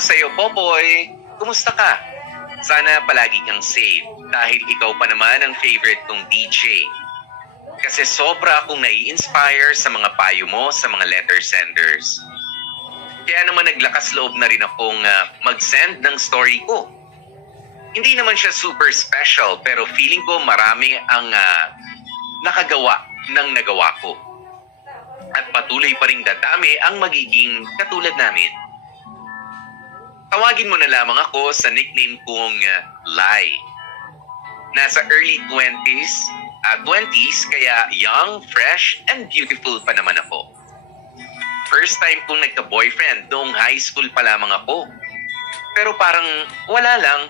sa'yo, Popoy! Kumusta ka? Sana palagi kang safe dahil ikaw pa naman ang favorite kong DJ. Kasi sobra akong nai-inspire sa mga payo mo sa mga letter senders. Kaya naman naglakas loob na rin akong mag-send ng story ko. Hindi naman siya super special pero feeling ko marami ang nakagawa ng nagawa ko. At patuloy pa rin dadami ang magiging katulad namin. Tawagin mo na lamang ako sa nickname kong Lai. Nasa early 20s kaya young, fresh, and beautiful pa naman ako. First time kong nagka-boyfriend noong high school pa lamang ako. Pero parang wala lang.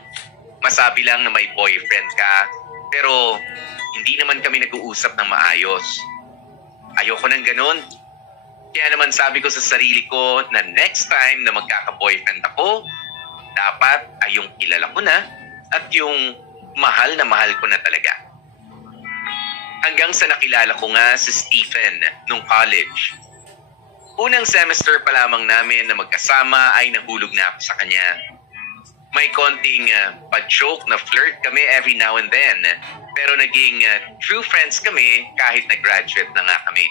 Masabi lang na may boyfriend ka, pero hindi naman kami nag-uusap ng maayos. Ayoko nang ganun. Kaya naman sabi ko sa sarili ko na next time na magkaka-boyfriend ako, dapat ay yung kilala ko na at yung mahal ko na talaga. Hanggang sa nakilala ko nga si Stephen nung college. Unang semester pa lamang namin na magkasama ay nahulog na ako sa kanya. May konting pa-joke na flirt kami every now and then, pero naging true friends kami kahit nag-graduate na nga kami.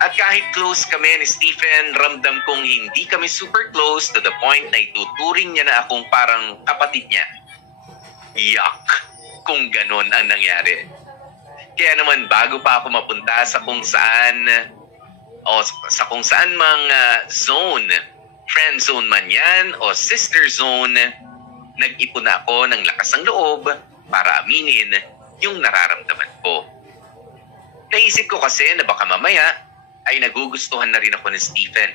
At kahit close kami ni Stephen, ramdam kong hindi kami super close to the point na ituturing niya na akong parang kapatid niya. Yuck! Kung ganon ang nangyari. Kaya naman bago pa ako mapunta sa kung saan mang zone, friend zone man yan o sister zone, nag-ipon na ako ng lakas ng loob para aminin yung nararamdaman ko. Naisip ko kasi na baka mamaya ay nagugustuhan na rin ako ni Stephen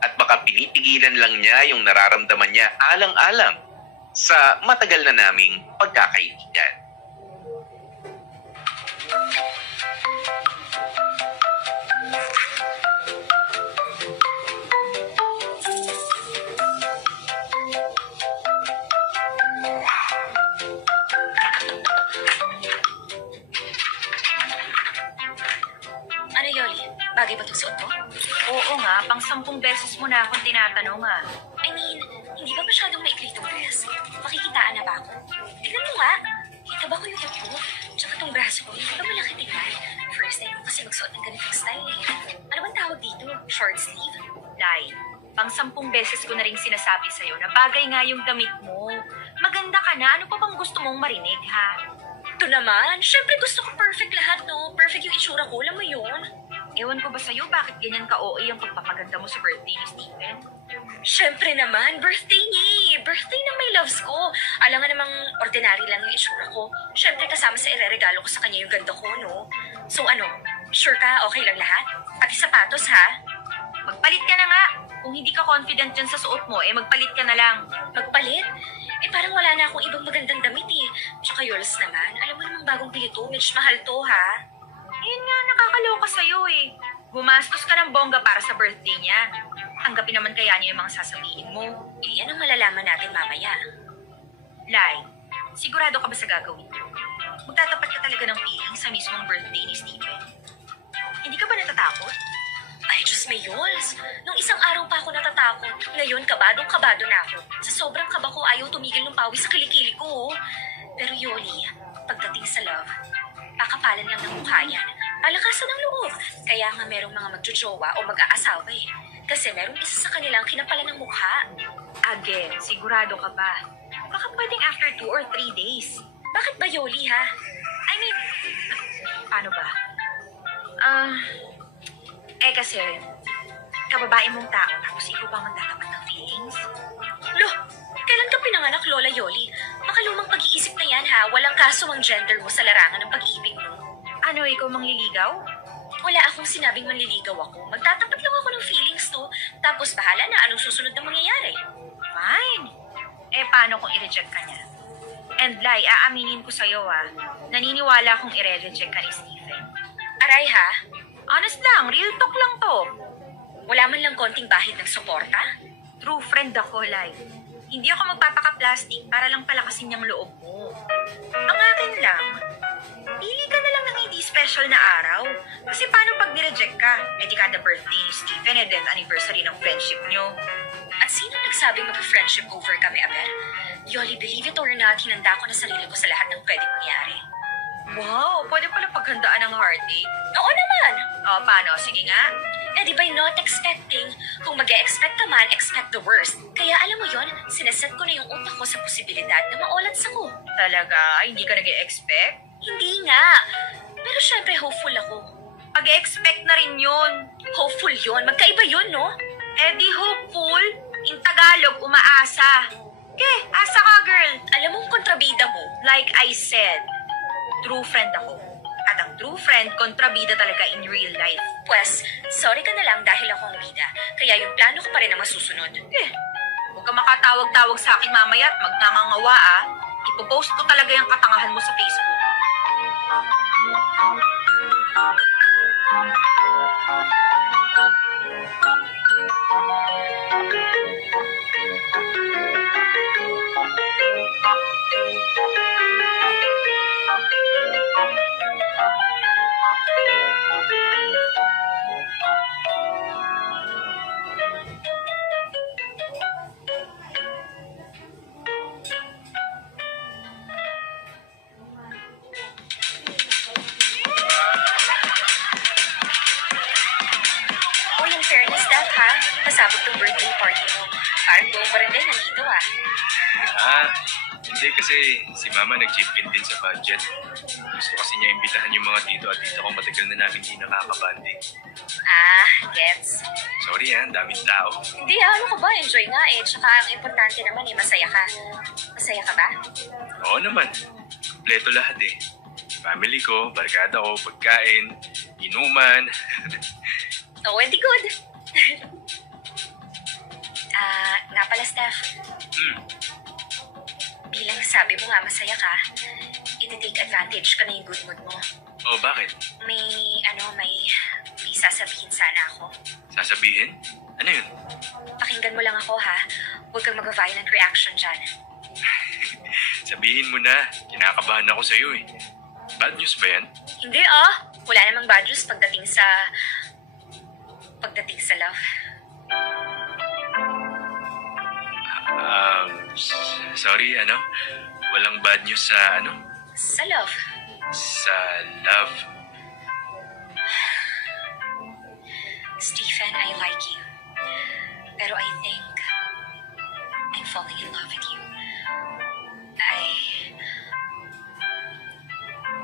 at baka pinipigilan lang niya yung nararamdaman niya alang-alang sa matagal na naming pagkakaibigan. Bagay ba itong suot mo? Oo nga, pang 10 beses mo na akong tinatanong I mean, hindi ba masyadong maikli itong dress? Makikitaan na ba ako? Tignan mo nga. Kita ba ko yung hip ko? Tsaka itong braso ko, hindi ba malaki tignan? First time ko kasi magsuot ng ganitong style eh. Ano bang tawag dito? Short sleeve? Lai, pang 10 beses ko na rin sinasabi sa'yo na bagay nga yung damit mo. Maganda ka na, ano pa bang gusto mong marinig, ha? Ito naman, syempre gusto ko perfect lahat, no? Perfect yung itsura ko, alam mo yun? Ewan ko ba sa'yo, bakit ganyan ka-OA ang pagpapaganda mo sa birthday ni Stephen? Syempre naman, birthday niya eh. Birthday ng may loves ko. Alam nga namang ordinary lang yung itsura ko. Syempre kasama sa ireregalo ko sa kanya yung ganda ko, no? So ano, sure ka okay lang lahat? Pati sapatos, ha? Magpalit ka na nga. Kung hindi ka confident dyan sa suot mo, magpalit ka na lang. Magpalit? Parang wala na akong ibang magandang damit eh. Tsaka yours naman, alam mo namang bagong bili to, medyo mahal to, ha? Ayun nga, nakakaloka sa'yo eh. Gumastos ka ng bongga para sa birthday niya. Tanggapin naman kaya niya yung mga sasabihin mo. Yan ang malalaman natin mamaya. Lai, sigurado ka ba sa gagawin mo? Magtatapat ka talaga ng feeling sa mismong birthday ni Stephen? Hindi ka ba natatakot? Ay, Diyos may Yules. Nung isang araw pa ako natatakot. Ngayon, kabadong-kabado na ako. Sa sobrang kaba ko, ayaw tumigil ng pawis sa kilikili ko. Pero Yoli, pagdating sa love, pakapalan lang ng mukha yan. Palakasan ng loob. Kaya nga merong mga magjojowa o mag-aasawa eh. Kasi merong isa sa kanilang kinapalan ng mukha. Again, sigurado ka ba? Baka pwedeng after 2 or 3 days. Bakit ba, Yoli, ha? I mean, paano ba? Kasi, kababae mong tao, tapos ikaw bang magtatapat ng feelings? Lo, kailan ka pinanganak, Lola Yoli? Baka lumang pag-iisip na yan, ha? Walang kaso ang gender mo sa larangan ng pag-ibig mo. Ano, ikaw mangliligaw? Wala akong sinabing manliligaw ako. Magtatapat lang ako ng feelings to. Tapos bahala na anong susunod na mangyayari. Fine. Paano kung i-reject ka niya? And Lai, aaminin ko sa'yo naniniwala akong i-reject ka ni Stephen. Aray ha? Honest lang, real talk lang to. Wala man lang konting bahid ng suporta? True friend ako, Lai. Hindi ako magpapaka-plastic para lang palakasin niyang loob mo. Ang akin lang, pili ka na lang ng hindi special na araw. Kasi paano pag nireject ka? Di kada birthday ni Stephen, 10th anniversary ng friendship niyo. At sino nagsabing mag-friendship over kami, Aber? Yoli, believe it or not, hinanda ko na sarili ko sa lahat ng pwedeng mangyari. Wow, pwede pala paghandaan ng heartache. Oo naman! O, paano? Sige nga. Eh di by not expecting, kung mag-e-expect ka man, expect the worst. Kaya alam mo yon, sineset ko na yung utak ko sa posibilidad na maulats ako. Talaga? Hindi ka nag-e-expect? Hindi nga. Pero syempre hopeful ako. Pag-e-expect na rin yun. Hopeful yon, magkaiba yun, no? Eh di hopeful. In Tagalog, umaasa. Asa ka, girl. Alam mong kontrabida mo. Like I said, true friend ako. At ang true friend, kontrabida talaga in real life. Pwes, sorry ka na lang dahil akong bida. Kaya yung plano ko pa rin ang masusunod. Huwag ka makatawag-tawag sa akin mamaya at magngangawa ah. Ipopost ko talaga yung katangahan mo sa Facebook. Uy, in fairness, Dad, ha? Pasabot tong birthday party mo. Parang buong barangay nandito, ah. Hindi kasi si Mama nag-chip in din sa budget. Gusto kasi niya imbitahan yung mga tito at tita ko matagal na namin hindi nakakabanding. Gets. Sorry daming tao. Hindi, ano ka ba? Enjoy nga eh. Tsaka ang importante naman eh, masaya ka. Masaya ka ba? Oo naman, kompleto lahat eh. Family ko, barkada ko, pagkain, inuman. Oh, edi good. Nga pala, Steph. Bilang sabi mo nga masaya ka, iti-take advantage ko na yung good mood mo. Oh, bakit? May sasabihin sana ako. Sasabihin? Ano yun? Pakinggan mo lang ako, ha? Huwag kang mag-violent reaction dyan. Sabihin mo na, kinakabahan ako sa'yo eh. Bad news ba yan? Hindi, wala namang bad news pagdating sa love. Sorry, walang bad news sa Sa love. Sa love. Stephen, I like you. Pero I think I'm falling in love with you.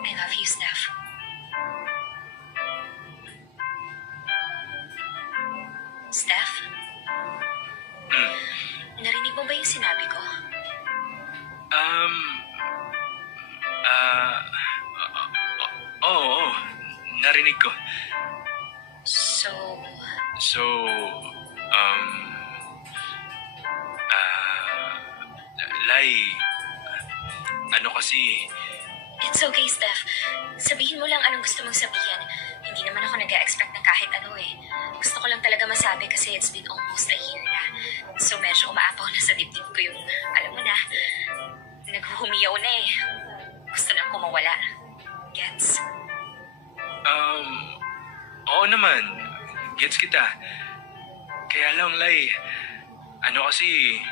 I love you, Steph. Steph? Narinig mo ba yung sinabi ko? Oo, narinig ko. So, Lai, kasi, it's okay, Steph. Sabihin mo lang anong gusto mong sabihin. Hindi naman ako nag-expect na kahit ano eh. Gusto ko lang talaga masabi kasi it's been almost a year na. So medyo umaapaw na sa dibdib ko yung, alam mo na, naghuhumiyaw na eh. Gusto nang kumawala. Gets? Oo naman. Gets kita. Kaya lang, Lai, kasi,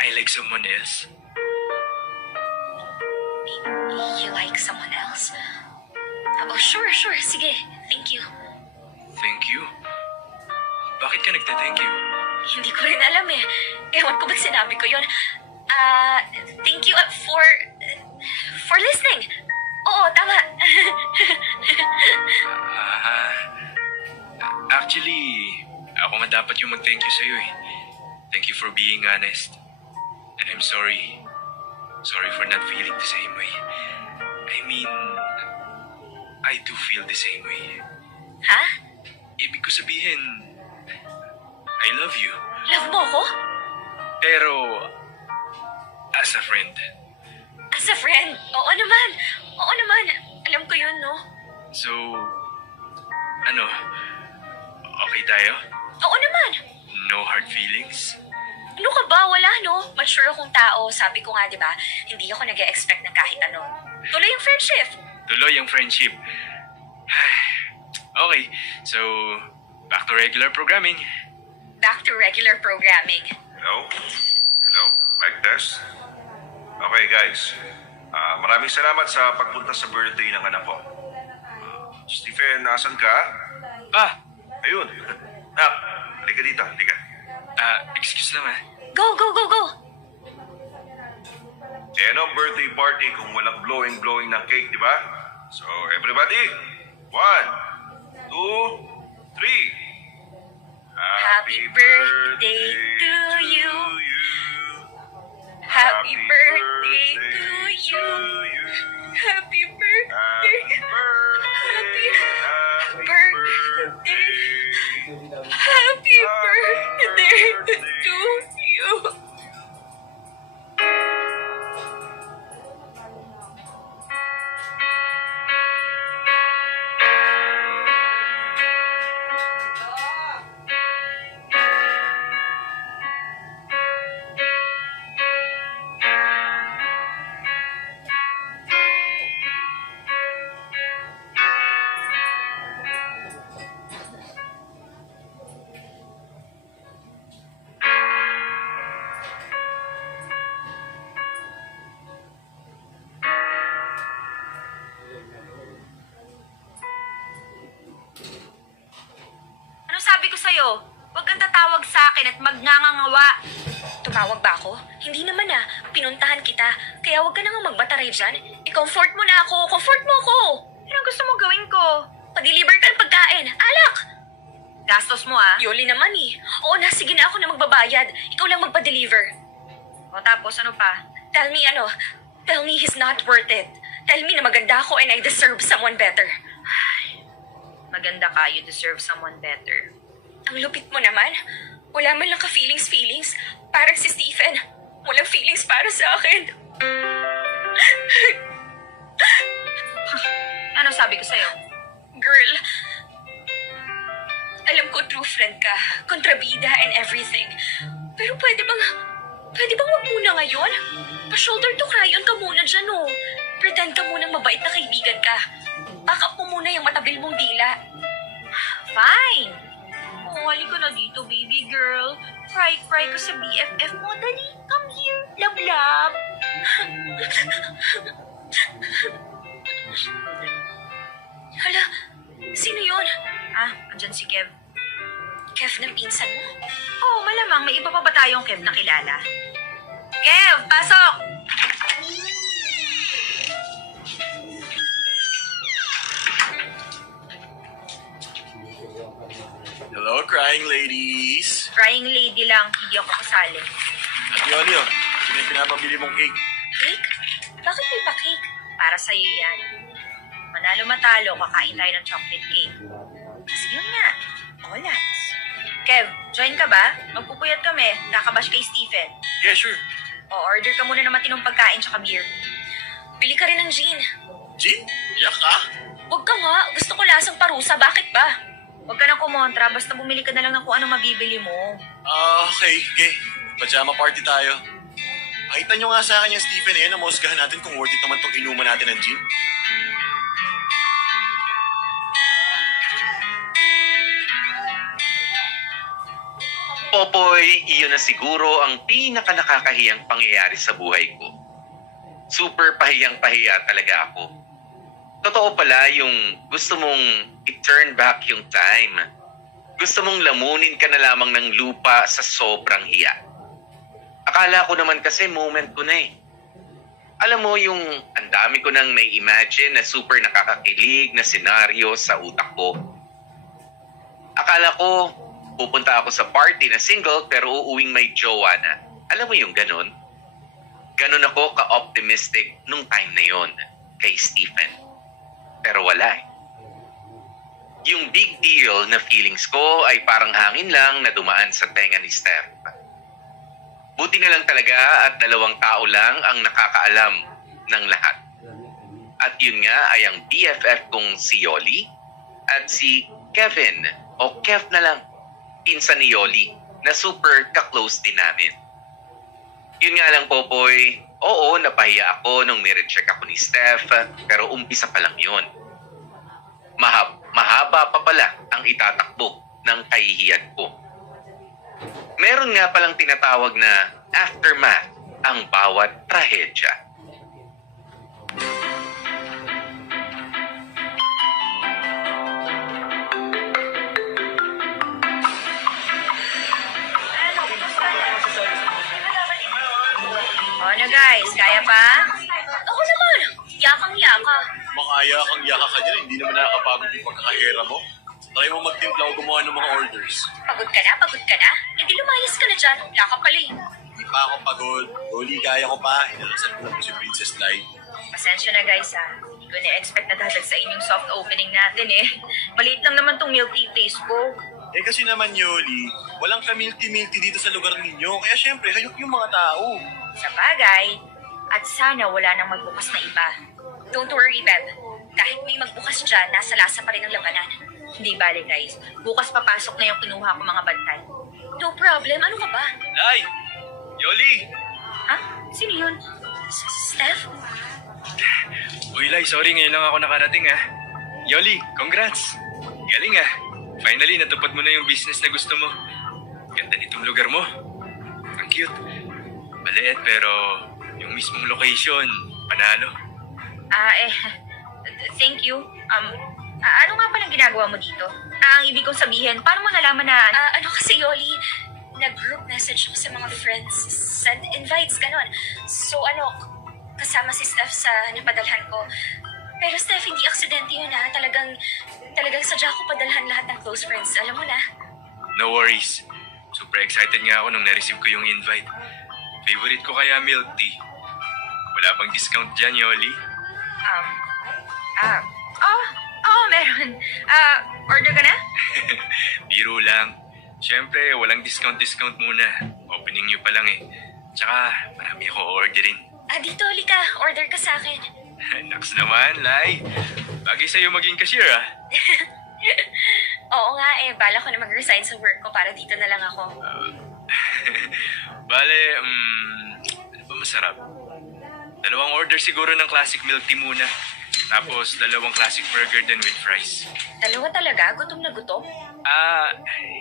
I like someone else. You like someone else? Oh, sure. Sige. Thank you. Thank you? Bakit ka nagte-thank you? Hindi ko rin alam eh. Ewan ko ba't sinabi ko yun. Thank you for listening. Oo, tama. Actually, ako nga dapat yung mag-thank you sa'yo eh. Thank you for being honest. And I'm sorry. Sorry for not feeling the same way. I mean, I do feel the same way. Ha? Ibig ko sabihin, I love you. Love mo ko? Pero, as a friend. As a friend? Oo naman. Alam ko yun, no? So, okay tayo? Oo naman. No hard feelings? Ano ka ba? Wala, no? Mature akong tao. Sabi ko nga, di ba? Hindi ako nag-expect na kahit ano. Tuloy yung friendship. Tuloy ang friendship. Okay, so, Back to regular programming. Back to regular programming. Hello? Hello? Mic test? Okay guys, maraming salamat sa pagpunta sa birthday ng anak ko. Stephen, nasan ka? Ah, Ayun. Nak, halika dito, halika. excuse lang Go, go, go, go! Eh ano ang birthday party kung walang blowing ng cake, di ba? So, everybody, 1, 2, 3. Happy birthday to you. Happy birthday to you. Happy birthday. Happy birthday. Happy birthday to you. Anong sabi ko sa'yo? Huwag kang tatawag sa akin at magngangangawa. Tumawag ba ako? Hindi naman pinuntahan kita. Kaya huwag ka nang magbataray dyan. I-comfort mo na ako. Comfort mo ako. Anong gusto mong gawin ko? Pa-deliver ka ng pagkain. Alak! Gastos mo ah. Yoli naman Oo na, sige na ako na magbabayad. Ikaw lang magpa-deliver. O tapos ano pa? Tell me he's not worth it. Tell me na maganda ako and I deserve someone better. Maganda ka, you deserve someone better. Ang lupit mo naman. Wala man lang ka-feelings. Parang si Stephen. Walang feelings para sa akin. Ano sabi ko sa'yo? Girl, alam ko true friend ka, kontrabida and everything. Pero pwede bang wag muna ngayon? Pa-shoulder to cry on ka muna dyan Pretend ka muna mabait na kaibigan ka. Back up mo muna yung matabil mong dila. Fine. Oh, halika na dito, baby girl. Cry ka sa BFF mo. Dali, come here. Love. Hala, sino yun? Andyan si Kev. Kev ng pinsan mo? Oh, malamang may iba pa ba tayong Kev na kilala? Kev, pasok! Hello, crying ladies! Crying lady lang, hindi ako kasali. At Yolio, sino yung pinapabili mong cake? Cake? Bakit may pa-cake? Para sa'yo yan. Manalo matalo, kakain tayo ng chocolate cake. Kasi yun nga, Olats. Kev, join ka ba? Magpupuyat kami, kakabash kay Stephen. Yeah, sure. O, order ka muna ng matinong pagkain tsaka beer. Bili ka rin ng gin. Jean? Yak ka? Huwag ka nga, gusto ko lasang parusa. Bakit ba? Huwag ka nang kumontra, basta bumili ka na lang ng kung anong mabibili mo. Okay. Pajama party tayo. Pakita nyo nga sa akin yung Stephen eh, namusgahan natin kung worth it naman tong inuman natin ng gin. Popoy, iyon na siguro ang pinaka-nakakahiyang pangyayari sa buhay ko. Super pahiyang-pahiya talaga ako. Totoo pala yung gusto mong i-turn back yung time. Gusto mong lamunin ka na lamang ng lupa sa sobrang hiya. Akala ko naman kasi moment ko na Alam mo yung ang dami ko nang nai-imagine na super nakakakilig na senaryo sa utak ko. Akala ko pupunta ako sa party na single pero uuwing may jowa na. Alam mo yung ganun? Ganun ako ka-optimistic nung time na yon kay Stephen. Pero wala Yung big deal na feelings ko ay parang hangin lang na dumaan sa tenga ni Steph. Buti na lang talaga at 2 tao lang ang nakakaalam ng lahat. At yun nga ay ang BFF kong si Yoli at si Kevin o Kev na lang, pinsan ni Yoli na super ka-close din namin. Yun nga lang Popoy, oo napahiya ako nung nire-check ako ni Steph pero umpisa pa lang yun. Mahaba pa pala ang itatakbo ng kahihiyan ko. Meron nga palang tinatawag na aftermath ang bawat trahedya. Ano guys, kaya pa? Ako naman, yakang-yaka. Makaya kang yaka ka dyan, hindi naman nakakapagod yung pagkakahera mo. Try mo magtimpla o gumawa ng mga orders. Pagod ka na, pagod ka na? E di lumayas ka na dyan, wala ka pala eh. Hindi pa ako pagod. Goli, kaya ko pa. Inalasan ko lang po si Princess Lai. Pasensya na guys ha. Hindi ko na-expect na dadag sa inyong soft opening natin eh. Maliit lang naman tong milk tea place ko. Eh kasi naman, Yoli, walang kamilti-milti dito sa lugar ninyo. Kaya syempre, hayok yung mga tao. Sa bagay, at sana wala nang magbukas na iba. Don't worry, Beb. Kahit may magbukas dyan, nasa lasa pa rin ang labanan. Hindi bale guys, bukas papasok na yung kinuha ko mga bantay. No problem, ano ka ba? Lai! Yoli! Ha? Sino yun? Steph? Uy, Lai, sorry, ngayon lang ako nakarating ah. Yoli, congrats! Galing ah. Finally, natupad mo na yung business na gusto mo. Ganda nitong lugar mo. Ang cute. Maliit pero yung mismong location, panalo. Thank you. Ano nga palang ginagawa mo dito? Ang ibig kong sabihin, paano mo nalaman na... Ano kasi, Yoli? Nag-group message ako sa mga friends. Send invites, ganon. So, kasama si Steph sa napadalhan ko. Pero Steph, hindi aksidente yun ha. Talagang sadya ko padalhan lahat ng close friends. Alam mo na. No worries. Super excited nga ako nung na-receive ko yung invite. Favorite ko kaya milk tea. Wala bang discount dyan, Yoli? Meron. Order ka na? Biro lang. Siyempre, walang discount muna. Opening nyo pa lang eh. Tsaka, marami ako orderin. Dito, Lika. Order ka sa akin. Naks naman, Lai. Bagay sa'yo maging cashier ah. Oo nga bala ko na mag-resign sa work ko para dito na lang ako. Bale, ano ba masarap? 2 order siguro ng classic milk tea muna. Tapos 2 classic burger din with fries. 2 talaga? Gutom na gutom?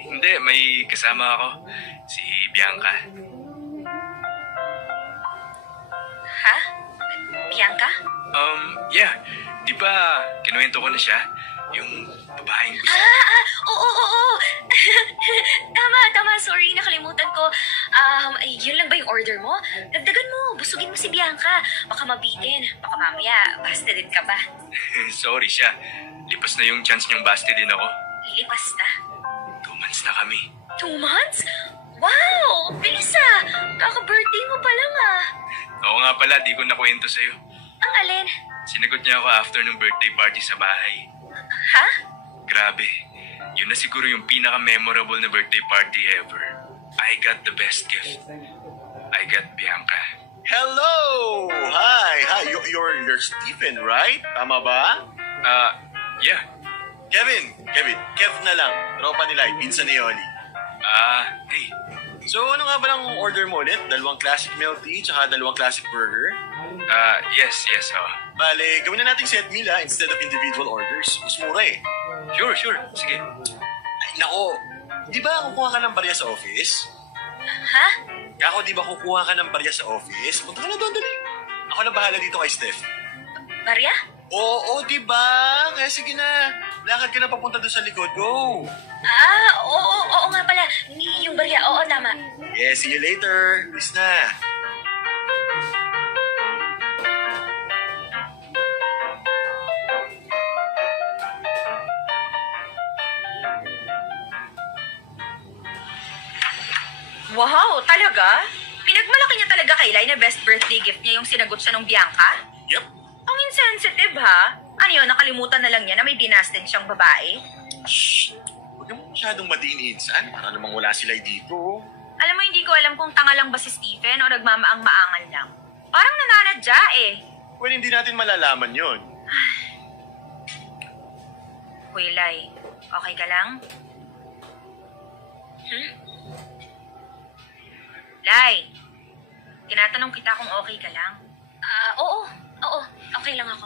Hindi. May kasama ako. Si Bianca. Ha? Bianca? Yeah. Di ba, kinuwento ko na siya? Yung babaeng gusto. Oo. Tama. Sorry, nakalimutan ko. Yun lang ba yung order mo? Dagdagan mo. Busugin mo si Bianca. Baka mabitin. Baka mamaya, busted ka pa. Sorry siya. Lipas na yung chance niyang busted din ako. Lilipas na? 2 months na kami. 2 months? Wow! Bilis Kaka-birthday mo pa lang Oo nga pala, di ko nakwento sa'yo. Ang alin? Sinagot niya ako after ng birthday party sa bahay. Ha? Grabe. Yun na siguro yung pinaka-memorable na birthday party ever. I got the best gift. I got Bianca. Hello! Hi! You're Stephen, right? Tama ba? Yeah. Kevin. Kev na lang. Tropa nila, pinsan ni Yoli. Hey. So ano nga ba lang order mo ulit? 2 classic milk tea, tsaka 2 classic burger? Yes, Bale, gawin na nating set meal instead of individual orders. Mas mura eh. Sure. Sige. Ay, nako. Di ba kukuha ka ng barya sa office? Ha? Kako, di ba kukuha ka ng barya sa office? Punta ka na doon, dali. Ako na bahala dito kay Steph. Barya? Oo, di ba? Kaya sige na. Lakad ka na papunta doon sa likod. Go! Oo nga pala. Yung barya, oo, tama. Yeah, see you later. Peace na. Wow, talaga? Pinagmalaki niya talaga kay Lai na best birthday gift niya yung sinagot siya ng Bianca? Yep. Ang insensitive ha? Ano yun, nakalimutan na lang niya na may binasted siyang babae? Shh! Huwag naman masyadong madiin-insan. Para namang wala sila dito. Alam mo, hindi ko alam kung tanga lang ba si Stephen o nagmamaang-maangan lang. Parang nananadya eh. Well, hindi natin malalaman yon. Kuya Lai, okay ka lang? Lai, tinatanong kita kung okay ka lang. Oo. Okay lang ako.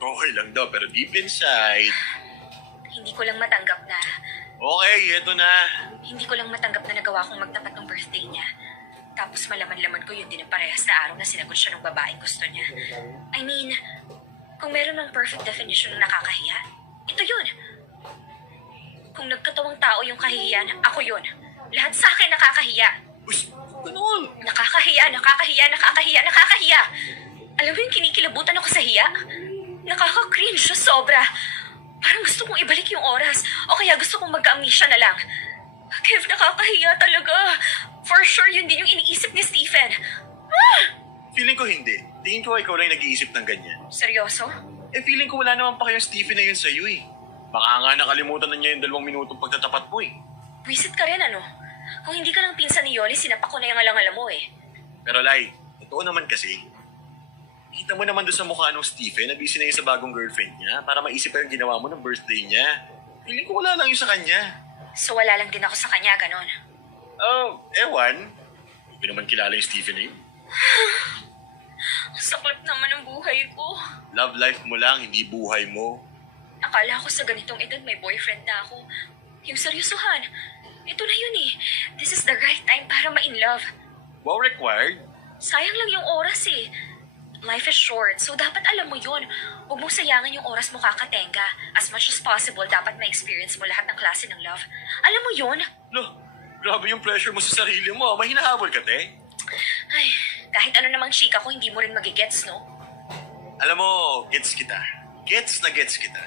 Okay lang daw, pero deep inside, Hindi ko lang matanggap na Okay, eto na. Hindi ko lang matanggap na nagawa kong magtapat ng birthday niya. Tapos malaman-laman ko yun din ang parehas na araw na sinagot siya ng babaeng gusto niya. I mean, kung meron ng perfect definition ng nakakahiya, ito yun. Kung nagkatawang tao yung kahihiyan, ako yun. Lahat sa akin nakakahiya. Uy, ganun. Nakakahiya, nakakahiya, nakakahiya, nakakahiya. Alam mo yung kinikilabutan ako sa hiya? Nakaka-cringe siya sobra. Parang gusto kong ibalik yung oras o kaya gusto kong mag-amnesia na lang. Kev, nakakahiya talaga. For sure, yun din yung iniisip ni Stephen. Ah! Feeling ko hindi. Tingin ko ikaw lang nag-iisip ng ganyan. Seryoso? Feeling ko wala naman pa kayong Stephen na yun sa'yo eh. Baka nga nakalimutan na niya yung 2 minutong pagtatapat mo eh. Wisit ka rin, ano? Kung hindi ka lang pinsan ni Yoli, sinapak ko na yung alang-alam mo eh. Pero Lai, totoo naman kasi. Kita mo naman doon sa mukha ng Stephen na busy na yun sa bagong girlfriend niya para maisip pa yung ginawa mo ng birthday niya. Feeling ko wala lang yun sa kanya. So wala lang din ako sa kanya, ganon. Ewan. Hindi naman kilala yung Stephen na yun. Saklap naman ang buhay ko. Love life mo lang, hindi buhay mo. Akala ko sa ganitong edad may boyfriend na ako. Yung seryosohan. Ito na yun eh. This is the right time para ma-in love. Wow, required? Sayang lang yung oras eh. Life is short, so dapat alam mo yun. Huwag mong sayangin yung oras mo kakatenga. As much as possible, dapat ma-experience mo lahat ng klase ng love. Alam mo yun? Lo, grabe yung pressure mo sa sarili mo. May hinahabol ka, te. Ay, kahit ano namang chika ko, hindi mo rin magigets, no? Alam mo, gets kita. Gets na gets kita.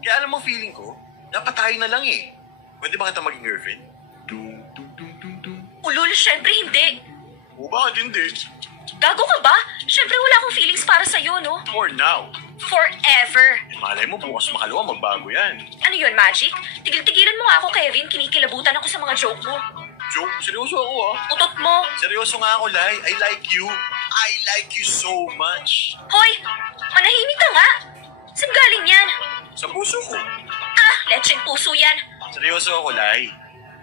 Kaya alam mo, feeling ko, dapat tayo na lang eh. Pwede ba kita maging girlfriend? Ulul, syempre hindi. O bakit hindi? Gago ka ba? Syempre wala akong feelings para sa'yo, no? For now. Forever. Malay mo, bukas makalawa, magbago yan. Ano yun, Magic? Tigil-tigilan mo nga ako, Kevin. Kinikilabutan ako sa mga joke mo. Joke? Seryoso ako ah. Utot mo. Seryoso nga ako, Lai. I like you. I like you so much. Hoy, manahimik ka nga. Saan galing yan? Sa puso ko. Ah, lecheng puso yan. Seryoso ako, Lai.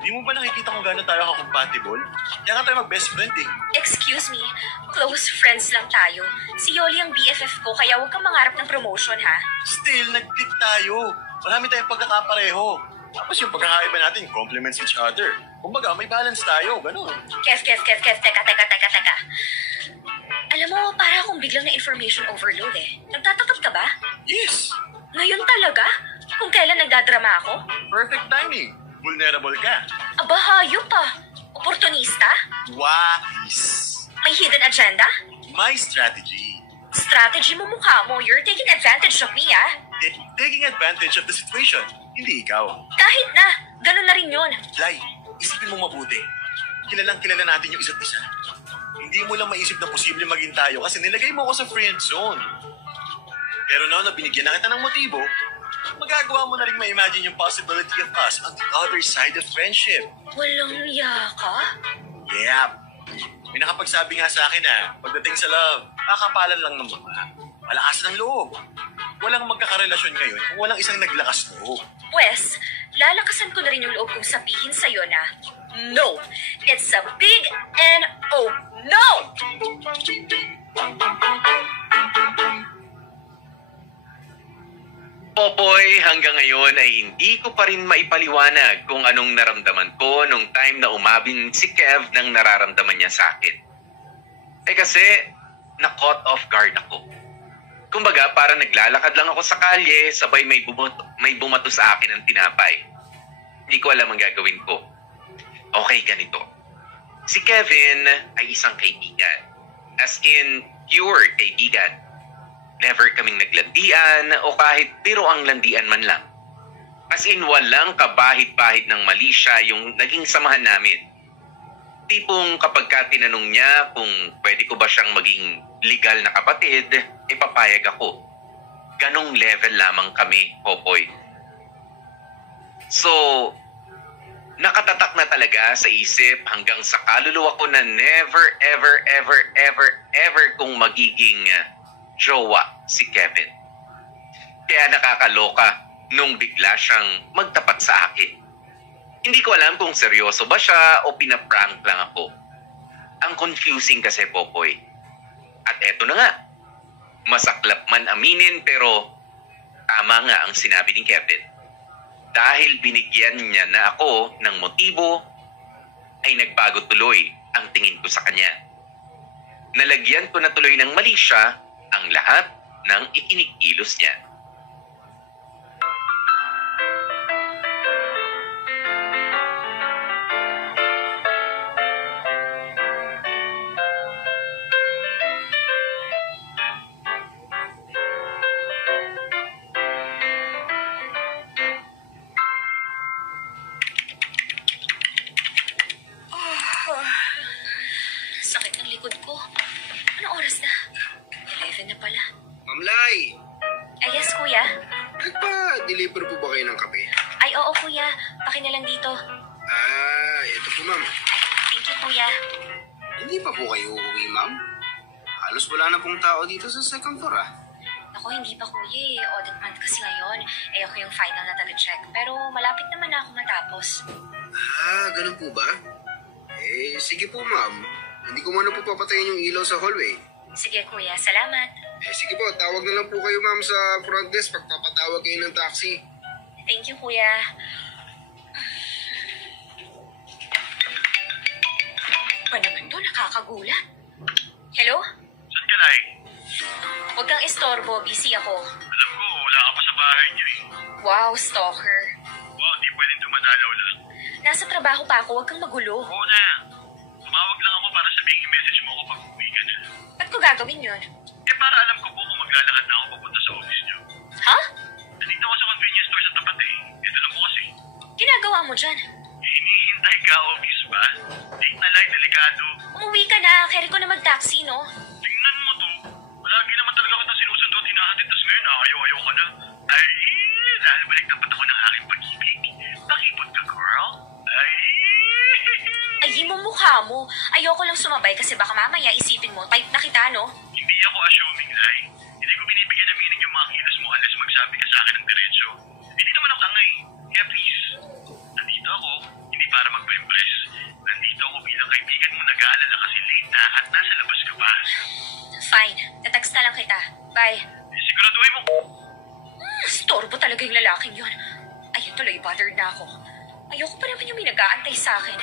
Di mo ba nakikita kung gano'n tayo ka-compatible? Kaya nga tayo mag-best friend eh. Excuse me, close friends lang tayo. Si Yoli ang BFF ko, kaya huwag kang mangarap ng promotion, ha? Still, nag-click tayo. Marami tayong pagkakapareho. Tapos yung pagkakaiba natin, complements each other. Kumbaga, may balance tayo, gano'n. Kev, teka. Alam mo, para akong biglang na information overload eh. Nagtatakot ka ba? Yes! Ngayon talaga? Kung kailan nagdadrama ako? Perfect timing. Vulnerable ka. Aba, hayop pa. Oportunista? Wais. May hidden agenda? My strategy. Strategy mo mukha mo. You're taking advantage of me, ah. Taking advantage of the situation. Hindi ikaw. Kahit na. Ganun na rin yun. Lai, isipin mo mabuti. Kilalang kilala natin yung isa't isa. Hindi mo lang maisip na posible maging tayo kasi nilagay mo ako sa friend zone. Pero now na binigyan na kita ng motibo, magagawa mo na rin ma-imagine yung possibility of us on the other side of friendship. Walang yaka? Yep. May nakapagsabi nga sa akin pagdating sa love, kakapalan lang ng mga. Malakas ng loob. Walang magkakarelasyon ngayon kung walang isang naglakas loob. Pwes, lalakasan ko na rin yung loob kong sabihin sa'yo na, no! It's a big N-O! No! Popoy, hanggang ngayon ay hindi ko pa rin maipaliwanag kung anong naramdaman ko nung time na umabing si Kev ng nararamdaman niya sa akin. Kasi, na-caught off guard ako. Kumbaga, parang naglalakad lang ako sa kalye, sabay may bumato sa akin ng tinapay. Hindi ko alam ang gagawin ko. Okay, ganito. Si Kevin ay isang kaibigan. As in, pure kaibigan. Never kaming naglandian o kahit biro ang landian man lang. As in, walang kabahit-bahit ng mali siya yung naging samahan namin. Tipong kapag ka tinanong niya kung pwede ko ba siyang maging legal na kapatid, papayag ako. Ganong level lamang kami, Popoy. So, nakatatak na talaga sa isip hanggang sa kaluluwa ko na never, ever kung magiging jowa si Kevin. Kaya nakakaloka nung bigla siyang magtapat sa akin. Hindi ko alam kung seryoso ba siya o pinaprank lang ako. Ang confusing kasi, Popoy. At eto na nga. Masaklap man aminin pero tama nga ang sinabi ni Kevin. Dahil binigyan niya na ako ng motibo, ay nagbago tuloy ang tingin ko sa kanya. Nalagyan ko na tuloy ng mali siya ang lahat ng ikinikilos niya. Sakit ng likod ko. Anong oras na? 11 na pala. Ma'am Lai, Ay, yes, kuya. nagpa-deliver po ba kayo ng kape? Ay, oo, kuya. Paki na lang dito. Ito po ma'am. Thank you, kuya. Hindi pa po kayo uuwi ma'am? Halos wala na pong tao dito sa second floor Ako, hindi pa, kuya. Audit month kasi ngayon. Eh, ako yung final na taga-check. Pero malapit naman na ako matapos. Ganun po ba? Sige po ma'am. Hindi ko muna po papatayin yung ilaw sa hallway. Sige, kuya. Salamat. Sige po, tawag na lang po kayo ma'am sa front desk pagpapatawag kayo ng taxi. Thank you, kuya. Ba naman to? Nakakagulat. Hello? Saan ka, Lai? Huwag kang istorbo. Busy ako. Alam ko, wala ka pa sa bahay niyo eh. Wow, stalker. Wow, di pwedeng dumadalaw lang. Nasa trabaho pa ako. Huwag kang magulo. Oo na. Tumawag lang ako para sabihin yung message mo ko pag uwi ka na. Ba't ko gagawin yun? Para alam ko po kung maglalakad na ako papunta sa office niyo. Ha? Nandito ako sa convenience store sa tapat eh. Ito lang po kasi. Ginagawa mo dyan? Hinihintay ka, office ba? Date na, Lai, delikado. Umuwi ka na. Carry ko na mag-taxi, no? Tingnan mo to. Palagi naman talaga kita sinusundo at hinahatid. Tas ngayon, ayaw ka na. Ay, dahil balik tapat ako ng aking pag-ibig. Pakipot ka, girl. Ay. Ay, mo mukha mo. Ayoko lang sumabay kasi baka mamaya isipin mo, type na kita, no? Hindi ako assuming, Lai. Hindi ko binibigyan ng meaning yung mga kilos mo unless magsabi ka sa akin ng diretso. Hindi naman ako tanga eh. Kaya please, nandito ako, hindi para magpa-impress. Nandito ako bilang kaibigan mo nag-aalala kasi late na at nasa labas ka pa. Fine. Text na lang kita. Bye. Siguraduhin mo. Storbo talaga yung lalaking yun. Ayun tuloy, bothered na ako. Ayoko pa naman yung may nag-aantay sa akin.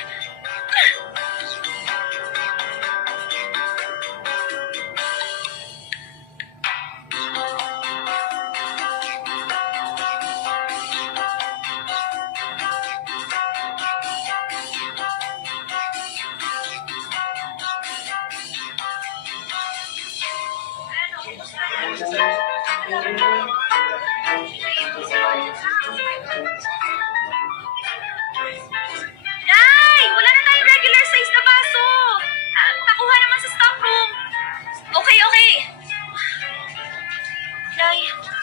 Nay! Wala na tayong regular size na baso! Pakuha naman sa stock room. Okay. Nay,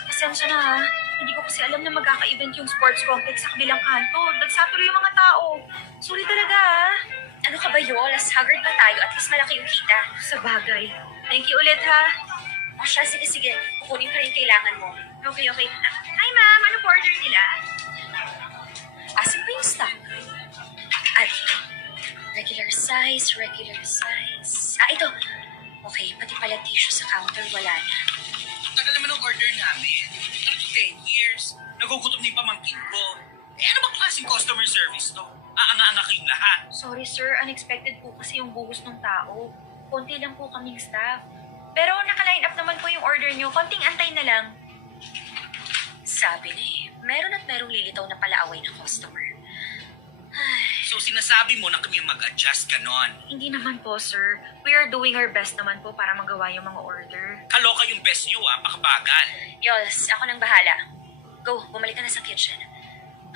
pasensya na ha. Hindi ko kasi alam na magkaka-event yung sports complex sa kabilang kanto. Nagsatuloy yung mga tao. Sorry talaga ha. Ano ka ba, Yol? As haggard na tayo, at least malaki yung kita. Sa bagay. Thank you ulit ha. O siya, sige. Kukunin ko rin yung kailangan mo. Okay. Hi ma'am, ano po order nila? Asin pa yung stock? Dito. Regular size. Ito. Okay, pati pala tissue sa counter, wala na. Tagal naman ang order namin. Ano to 10 years? Nagugutom na yung pamangkin ko. Ano bang klaseng customer service to? Aanga-anga kayong lahat. Sorry sir, unexpected po kasi yung buhos ng tao. Konti lang po kaming staff. Pero naka-line up naman po yung order nyo. Konting antay na lang. Sabi na merong lilitaw na palaaway ng customer. So sinasabi mo na kami mag-adjust ka nun. Hindi naman po sir. We are doing our best naman po para magawa yung mga order. Kaloka yung best nyo pakabagal. Yols, ako nang bahala. Go, bumalik ka na sa kitchen.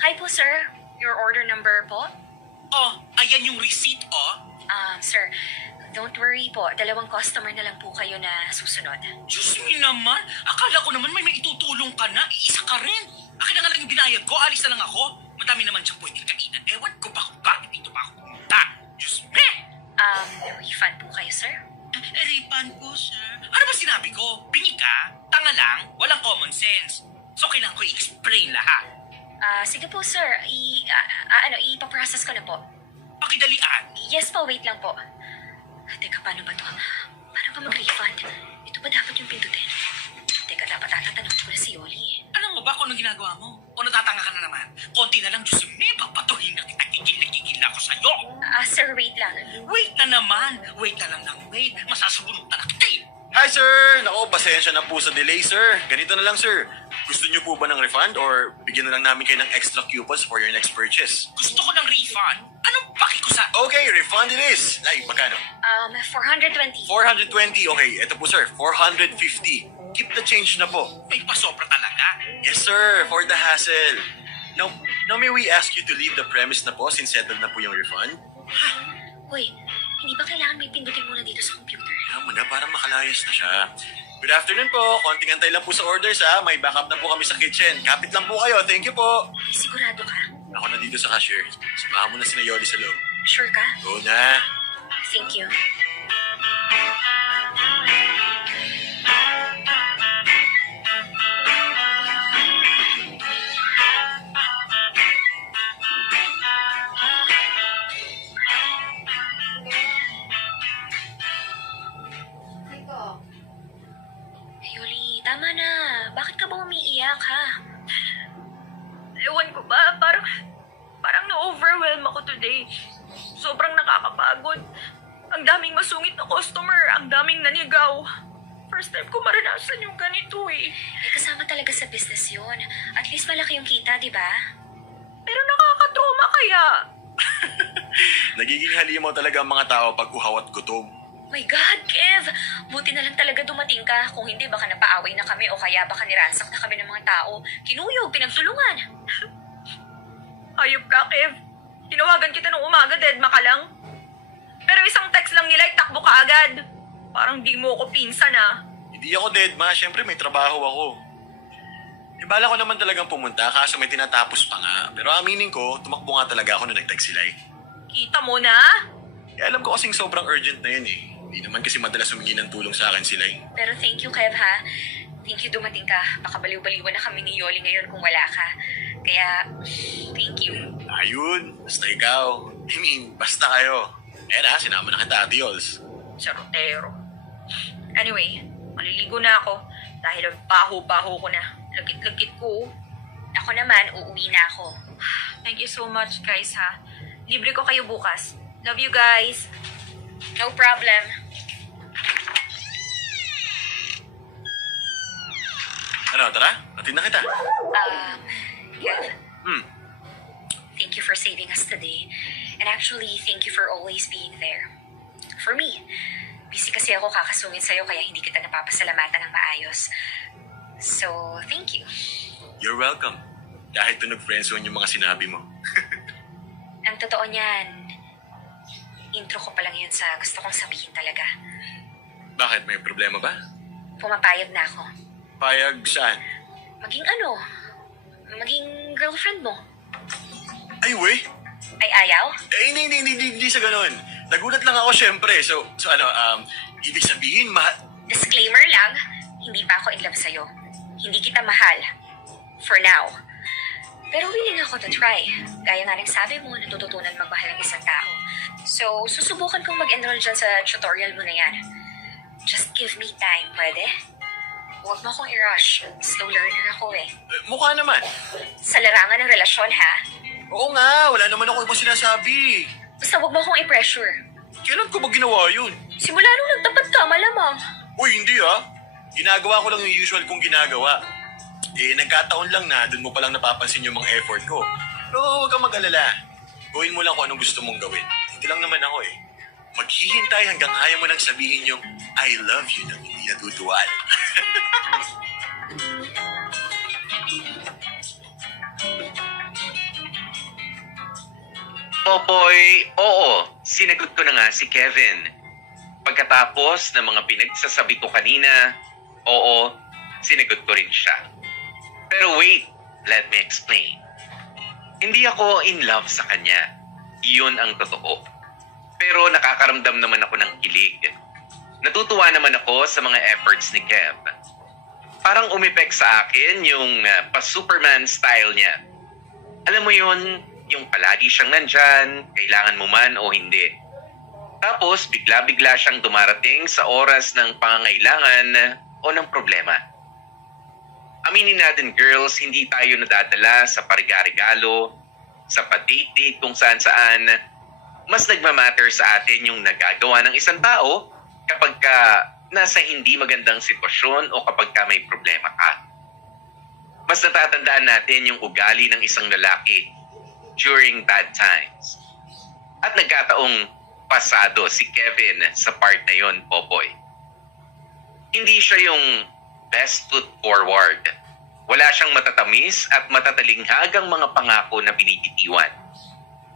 Hi po sir, your order number po? Ayan yung receipt Sir, don't worry po. 2 customer na lang po kayo na susunod. Diyos me naman, akala ko naman may itutulong ka na. Isa ka rin. Akin na nga lang yung binayad ko, alis na lang ako. Madami naman siyang pwedeng kainan. Ewan ko ba kung bakit dito pa ako pumunta. Diyos me! Refund po kayo, sir? Refund po, sir. Ano ba sinabi ko? Bingi ka? Tanga lang? Walang common sense. So kailangan ko i-explain lahat. Sige po, sir. Ipaprocess ko na po. Pakidalian. Yes po, wait lang po. Teka, paano ba to? Paano ba mag-refund? Ito ba dapat yung pindutin? Teka, dapat tatanong ko na si Yoli. Alam mo ba kung ano anong ginagawa mo? O natatanga ka na naman? Konti na lang, Diyos me, papatuhin na kita. Kikil na ako sa'yo. Sir, wait lang. Wait na naman. Wait na lang ng wait. Masasabunod na kita eh. Hi, sir! Nako, pasensya na po sa delay, sir. Ganito na lang, sir. Gusto niyo po ba ng refund or bigyan na lang namin kayo ng extra coupons for your next purchase? Gusto ko ng refund. Anong paki ko sa... Okay, refund it is. Like, magkano? 420. 420. Okay, ito po, sir. 450. Keep the change na po. May pasobra talaga. Yes, sir. For the hassle. Now may we ask you to leave the premise na po since settled na po yung refund? Uy, hindi ba kailangan may pindutin muna dito sa computer? Kaya mo na, para makalayas na siya. Good afternoon po. Konting antay lang po sa orders, ha. May backup na po kami sa kitchen. Kapit lang po kayo. Thank you po. Sigurado ka? Ako na dito sa cashier. Samahan mo na si Yoli sa loob. Sure ka? Go na. Thank you. Yoli, tama na. Bakit ka ba umiiyak, ha? Ewan ko ba, parang na-overwhelm ako today. Sobrang nakakapagod. Ang daming masungit na customer, ang daming nanigaw. First time ko maranasan yung ganito eh. Kasama talaga sa business yun. At least malaki yung kita, di ba? Pero nakakatrauma kaya. Nagiging halimaw talaga ang mga tao pag uhaw at gutom. My God, Kev! Buti na lang talaga dumating ka. Kung hindi, baka napaaway na kami o kaya baka niransak na kami ng mga tao. Kinuyog, pinagtulungan. Hayop ka, Kev. Tinawagan kita nung umaga, deadma ka lang. Pero isang text lang nila, itakbo ka agad. Parang di mo ako pinsan ah. Hindi ako dead, ma. Siyempre may trabaho ako. Bala ko naman talagang pumunta kaso may tinatapos pa nga. Pero aminin ko, tumakbo nga talaga ako nung nag-text sila eh. Kita mo na? Alam ko kasing sobrang urgent na yun eh. Hindi naman kasi madalas humingi ng tulong sa akin sila eh. Pero thank you, Kev, ha? Thank you dumating ka. Baka baliw-baliwan na kami ni Yoli ngayon kung wala ka. Kaya, thank you. Ayun, basta ikaw. Basta kayo. Ayan ha, sinama na kita, Ate Yols. Sarotero. Anyway, maliligo na ako dahil baho-baho ko na. Lagit-lagit ko. Ako naman, uuwi na ako. Thank you so much, guys, ha? Libre ko kayo bukas. Love you, guys. No problem. Ano, tara? Atid na kita. Kev, thank you for saving us today. And actually, thank you for always being there. For me, busy kasi ako kakasungit sa'yo kaya hindi kita napapasalamatan ng maayos. So, thank you. You're welcome. Kahit tunog friendzone yung mga sinabi mo. Ang totoo niyan, intro ko pa lang yun sa gusto kong sabihin talaga. Bakit? May problema ba? Pumapayag na ako. Payag saan? Maging maging girlfriend mo. Ay, we? Ay, ayaw? Hindi sa ganun. Nagulat lang ako syempre. So ibig sabihin, Disclaimer lang, hindi pa ako in love sa'yo. Hindi kita mahal. For now. Pero willing ako to try. Gaya nga ng sabi mo, natututunan magmahal ng isang tao. So, susubukan kong mag-enroll dyan sa tutorial mo na yan. Just give me time, pwede? Huwag mo akong i-rush. Slow learner ako eh. Mukha naman. Sa larangan ng relasyon, ha? Oo nga, wala naman ako ibang sinasabi. Basta huwag mo akong i-pressure. Kailan ko ba ginawa yun? Simula nung nagtapat ka, malamang. Uy, hindi ah. Ginagawa ko lang yung usual kong ginagawa. Nagkataon lang na doon mo palang napapansin yung mga effort ko. Pero huwag kang mag-alala. Gawin mo lang kung anong gusto mong gawin. Ito lang naman ako eh. Maghihintay hanggang kaya mo nang sabihin yung I love you na hindi natutuwal. Popoy, oo, sinagot ko na nga si Kevin. Pagkatapos ng mga pinagsasabi ko kanina, oo, sinagot ko rin siya. Pero wait, let me explain. Hindi ako in love sa kanya. Iyon ang totoo. Pero nakakaramdam naman ako ng kilig. Natutuwa naman ako sa mga efforts ni Kev. Parang umepek sa akin yung pa-Superman style niya. Alam mo yun, yung palagi siyang nandyan, kailangan mo man o hindi. Tapos bigla-bigla siyang dumarating sa oras ng pangangailangan o ng problema. Aminin natin girls, hindi tayo nadadala sa pariga-regalo, sa pa-date-date kung saan-saan. Mas nagmamatter sa atin yung nagagawa ng isang tao kapag ka nasa hindi magandang sitwasyon o kapag ka may problema ka. Mas natatandaan natin yung ugali ng isang lalaki during bad times. At nagkataong pasado si Kevin sa part na yon, Popoy. Hindi siya yung best foot forward. Wala siyang matatamis at matatalinghag mga pangako na binibitiwan.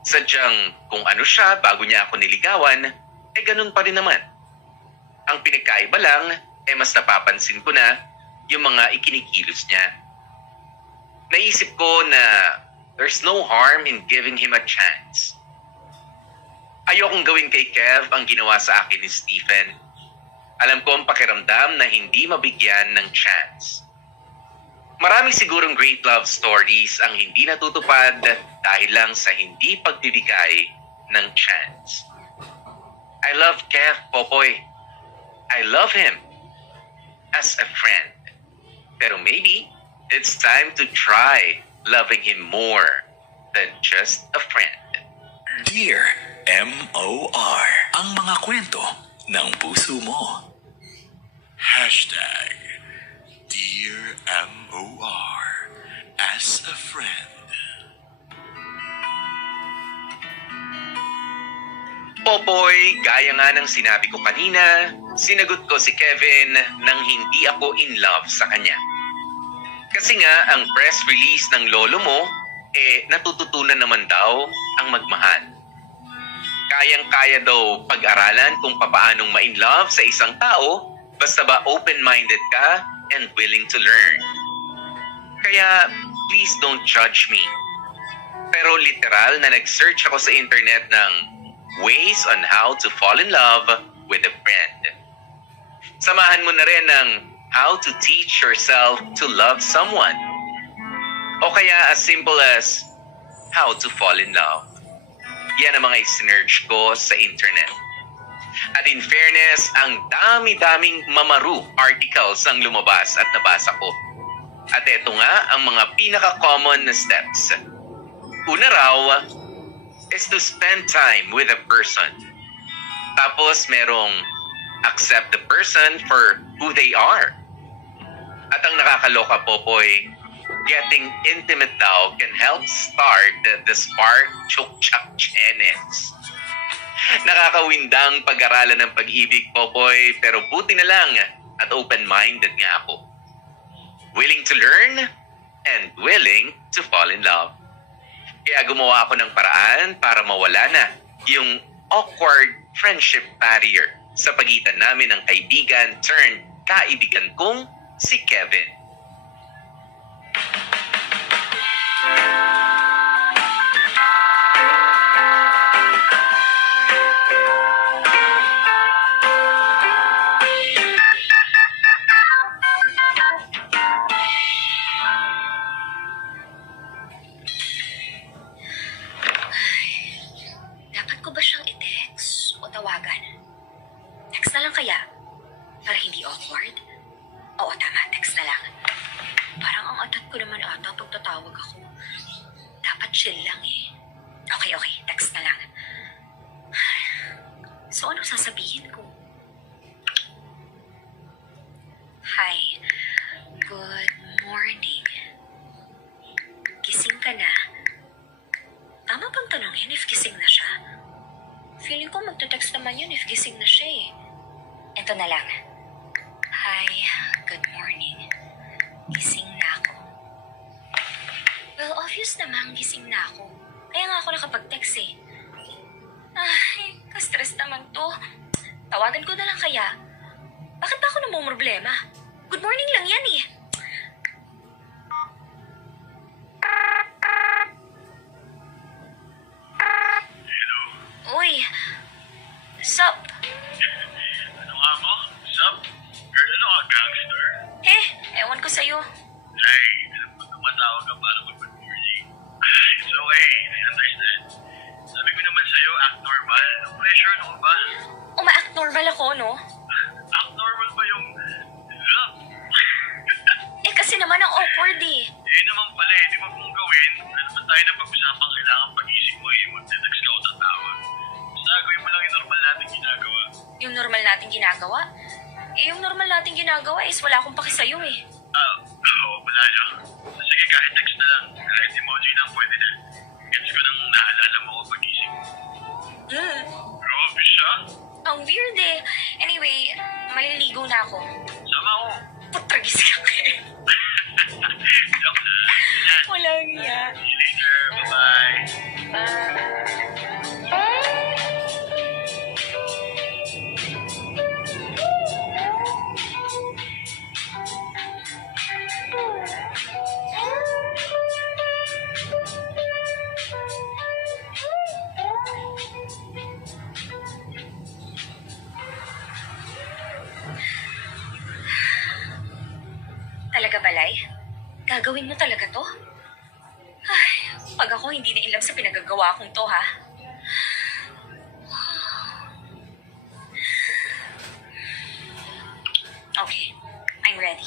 Sadyang kung ano siya bago niya ako niligawan, ganun pa rin naman. Ang pinagkaiba lang, mas napapansin ko na yung mga ikinikilos niya. Naisip ko na there's no harm in giving him a chance. Ayokong gawin kay Kev ang ginawa sa akin ni Stephen. Alam ko ang pakiramdam na hindi mabigyan ng chance. Marami sigurong great love stories ang hindi natutupad dahil lang sa hindi pagbibigay ng chance. I love Kev, Popoy. I love him as a friend. Pero maybe it's time to try loving him more than just a friend. Dear M.O.R. Ang mga kwento ng puso mo. Dear M.O.R. As a friend. Popoy, gaya nga ng sinabi ko kanina, sinagot ko si Kevin nang hindi ako in love sa kanya. Kasi nga, ang press release ng lolo mo, natututunan naman daw ang magmahal. Kayang-kaya daw pag-aralan kung papaanong ma-in-love sa isang tao, basta ba open-minded ka and willing to learn. Kaya, please don't judge me. Pero literal na nag-search ako sa internet ng ways on how to fall in love with a friend. Samahan mo na rin ng how to teach yourself to love someone. O kaya as simple as how to fall in love. Yan ang mga isinerge ko sa internet. At in fairness, ang dami-daming mamaru articles ang lumabas at nabasa ko. At eto nga ang mga pinaka-common na steps. Una raw is to spend time with a person. Tapos merong accept the person for who they are. At ang nakakaloka, Popoy, getting intimate daw can help start the spark chuk-chak chenes. Nakakawindang pag-aralan ng pag-ibig, Popoy, pero buti na lang at open-minded nga ako. Willing to learn and willing to fall in love. Kaya gumawa ako ng paraan para mawala na yung awkward friendship barrier sa pagitan namin ng kaibigan turned kaibigan kong si Kevin. Dapat ko ba siyang i-text o tawagan? Text na lang kaya? Para hindi awkward? Oo, tama. Text na lang. Parang ang atat ko naman ata pag tatawag ako. Dapat chill lang eh. Okay. Text na lang. So, ano sasabihin ko? Hi. Good morning. Gising ka na? Tama bang tanongin if gising na siya? Feeling ko magte-text naman yun if gising na siya eh. Ito na lang. Hi, good morning. Gising na ako. Well, obvious namang gising na ako. Kaya nga ako nakapag-text eh. Ay, ka-stress naman to. Tawagan ko na lang kaya. Bakit ba ako namumroblema? Good morning lang yan eh. Uy, sup? Ano nga mo? Sup? Girl, ano ka, gangster? Ewan ko sa'yo. Ay, alam ko tumatawag ka para mag-good morning. It's okay, I understand. Sabi ko naman sa'yo, act normal. No pressure, ano ka ba? Uma-act normal ako, no? Act normal ba yung... Kasi naman naman ang awkward eh. Eh naman pala eh, di ba kung gawin? Ano naman tayo na pag-usapang kailangan pag-isip mo eh, magte-text ka o tatawag. Basta gawin mo lang yung normal nating ginagawa. Yung normal nating ginagawa? Eh, yung normal nating ginagawa is wala akong paki sa'yo eh. Oo, wala nyo. Sige, kahit text na lang. Kahit emoji lang pwede na. Gets ko nang naalala mo ko pag-isip. Grabe siya. Ang weird eh. Anyway, maliligo na ako. Sama ko. Putragis ka eh. Joke na. Yan. Walang iya. See you later. Bye-bye. Talaga, Balay? Gagawin mo talaga to? Ay, pag ako hindi na ilam sa pinagagawa kong to, ha? Okay, I'm ready.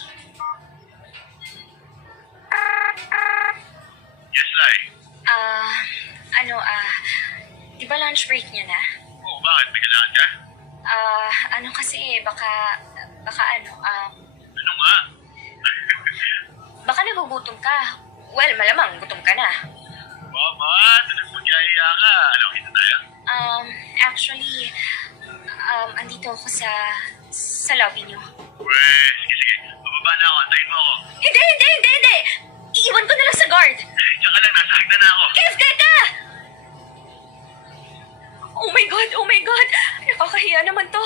Yes, Lai. Di ba lunch break niya na? Oo, bakit? May kailangan ka? Kasi baka Ano nga? baka nagugutom ka. Well, malamang gutom ka na. Mama, nagpag-iaya ka. Ano, kita tayo? Actually, andito ako sa lobby niyo. Weh, sige. Bababa na ako. Antayin mo ako. Hindi! Iiwan ko na lang sa guard. Diyan ka lang, nasa hagdan na ako. Kev, teka! Oh my God! Nakakahiya naman to.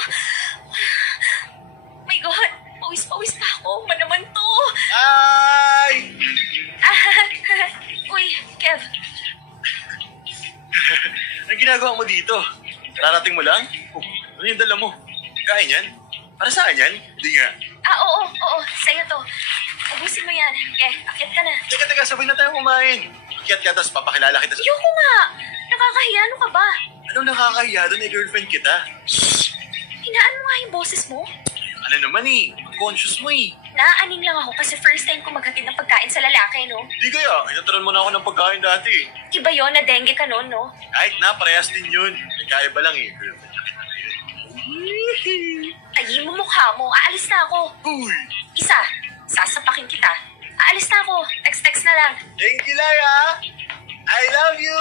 My God! Pawis pa ako. Ba naman to? Ay! Uy, Kev. Anong ginagawa mo dito? Nararating mo lang? Oh, ano yung dala mo? Kain yan? Para saan yan? Hindi nga. Oo. Sa'yo to. Ubusin mo yan. Akit ka na. Teka, sabay na tayo kumain. Kiyat ka, tapos papakilala kita sa... Ayoko nga. Nakakahiya. Ano ka ba? Anong nakakahiya doon? girlfriend kita. Hinaan mo nga yung boses mo. Ano naman conscious mo Naaaning lang ako kasi first time ko maghatid ng pagkain sa lalaki, no? Di kaya, inaturan mo na ako ng pagkain dati. Iba yon na dengue ka noon, no? Kahit na, parehas din yun. Nagkaiba lang girlfriend. Tayin mo mukha mo. Aalis na ako. Uy! Isa, sasapakin kita. Aalis na ako. Text na lang. Thank you, Lara! I love you!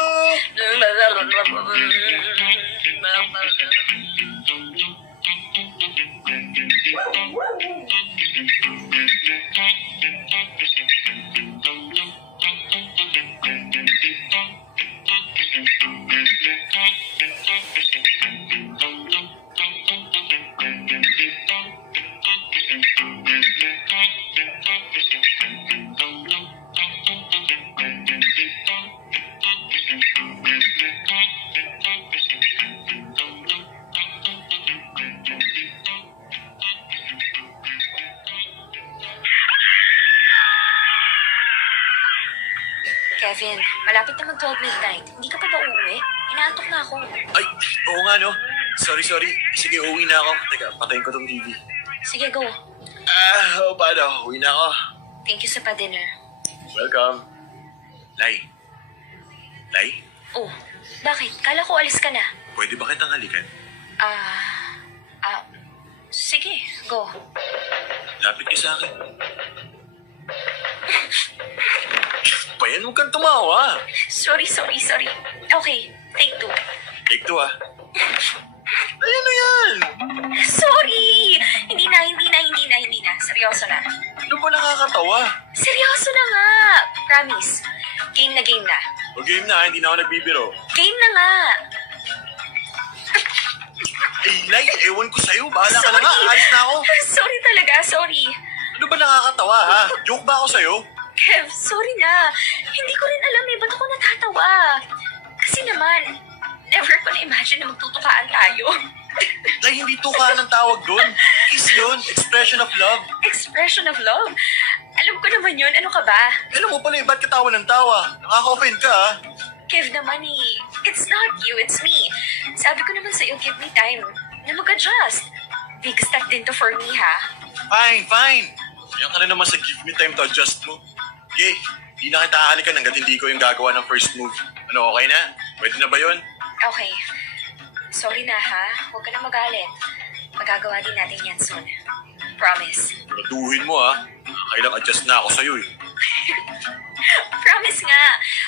Kevin, malapit na mag-12 midnight. Hindi ka pa ba uuwi? Inaantok na ako. Ay, oo nga no. Sorry. Sige, uwi na ako. Teka, patayin ko tong TV. Sige, go. Paano? Uwi na ako. Thank you sa pa-dinner. Welcome. Lai? Oh, bakit? Kala ko alis ka na. Pwede ba kitang halikan? Sige, go. Lapit ka sa akin. Bayan, huwag kang tumawa. Sorry. Okay, take 2. Take 2 Ayan na yan. Sorry! Hindi na. Seryoso na. Ano ba nakakatawa? Seryoso na nga. Promise. Game na. O game na, hindi na ako nagbibiro. Game na nga. Lai, ewan ko sa'yo. Bahala ka na nga. Alis na ako. Sorry talaga, sorry. Ano ba nakakatawa, ha? Joke ba ako sa'yo? Kev, sorry na. Hindi ko rin alam ba't ako natatawa. Kasi naman, never ko na-imagine na magtutukaan tayo. Lai, hindi tukaan ang tawag doon. Kiss yun. Expression of love. Expression of love? Alam ko naman yun. Ano ka ba? Alam mo pala, ba't ka tawa ng tawa? Nakaka-offend ka, ha? Kev naman it's not you, it's me. Sabi ko naman sa'yo, give me time na mag-adjust. Big step din to for me, ha? Fine. Yan ka na naman sa give me time to adjust mo. Okay, di na kita hahalikan hanggat hindi ko yung gagawa ng first move. Ano, okay na? Pwede na ba yun? Okay. Sorry na ha. Huwag ka na magalit. Magagawa din natin yan soon. Promise. Raduhin mo ha. Kailang adjust na ako sa'yo eh. Promise nga.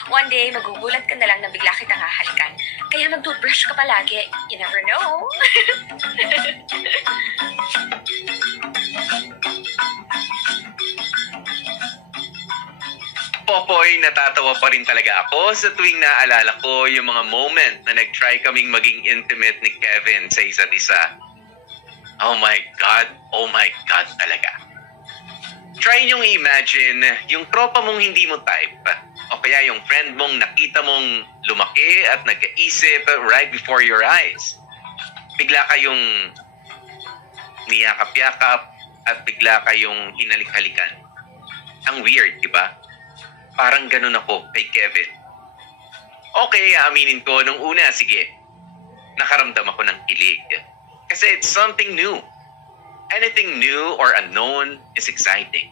One day, magugulat ka na lang na bigla kitang hahalikan. Kaya mag-toothbrush ka palagi. You never know. Popoy, natatawa pa rin talaga ako sa tuwing naaalala ko yung mga moment na nag-try kaming maging intimate ni Kevin sa isa't isa. Oh my God talaga. Try niyong i-imagine yung tropa mong hindi mo type o kaya yung friend mong nakita mong lumaki at nagkaisip right before your eyes. Bigla kayong niyakap-yakap at bigla kayong hinalik-halikan. Ang weird, di ba? Parang ganun ako kay Kevin. Okay, aaminin ko, nung una, sige, nakaramdam ako ng kilig. Kasi it's something new. Anything new or unknown is exciting.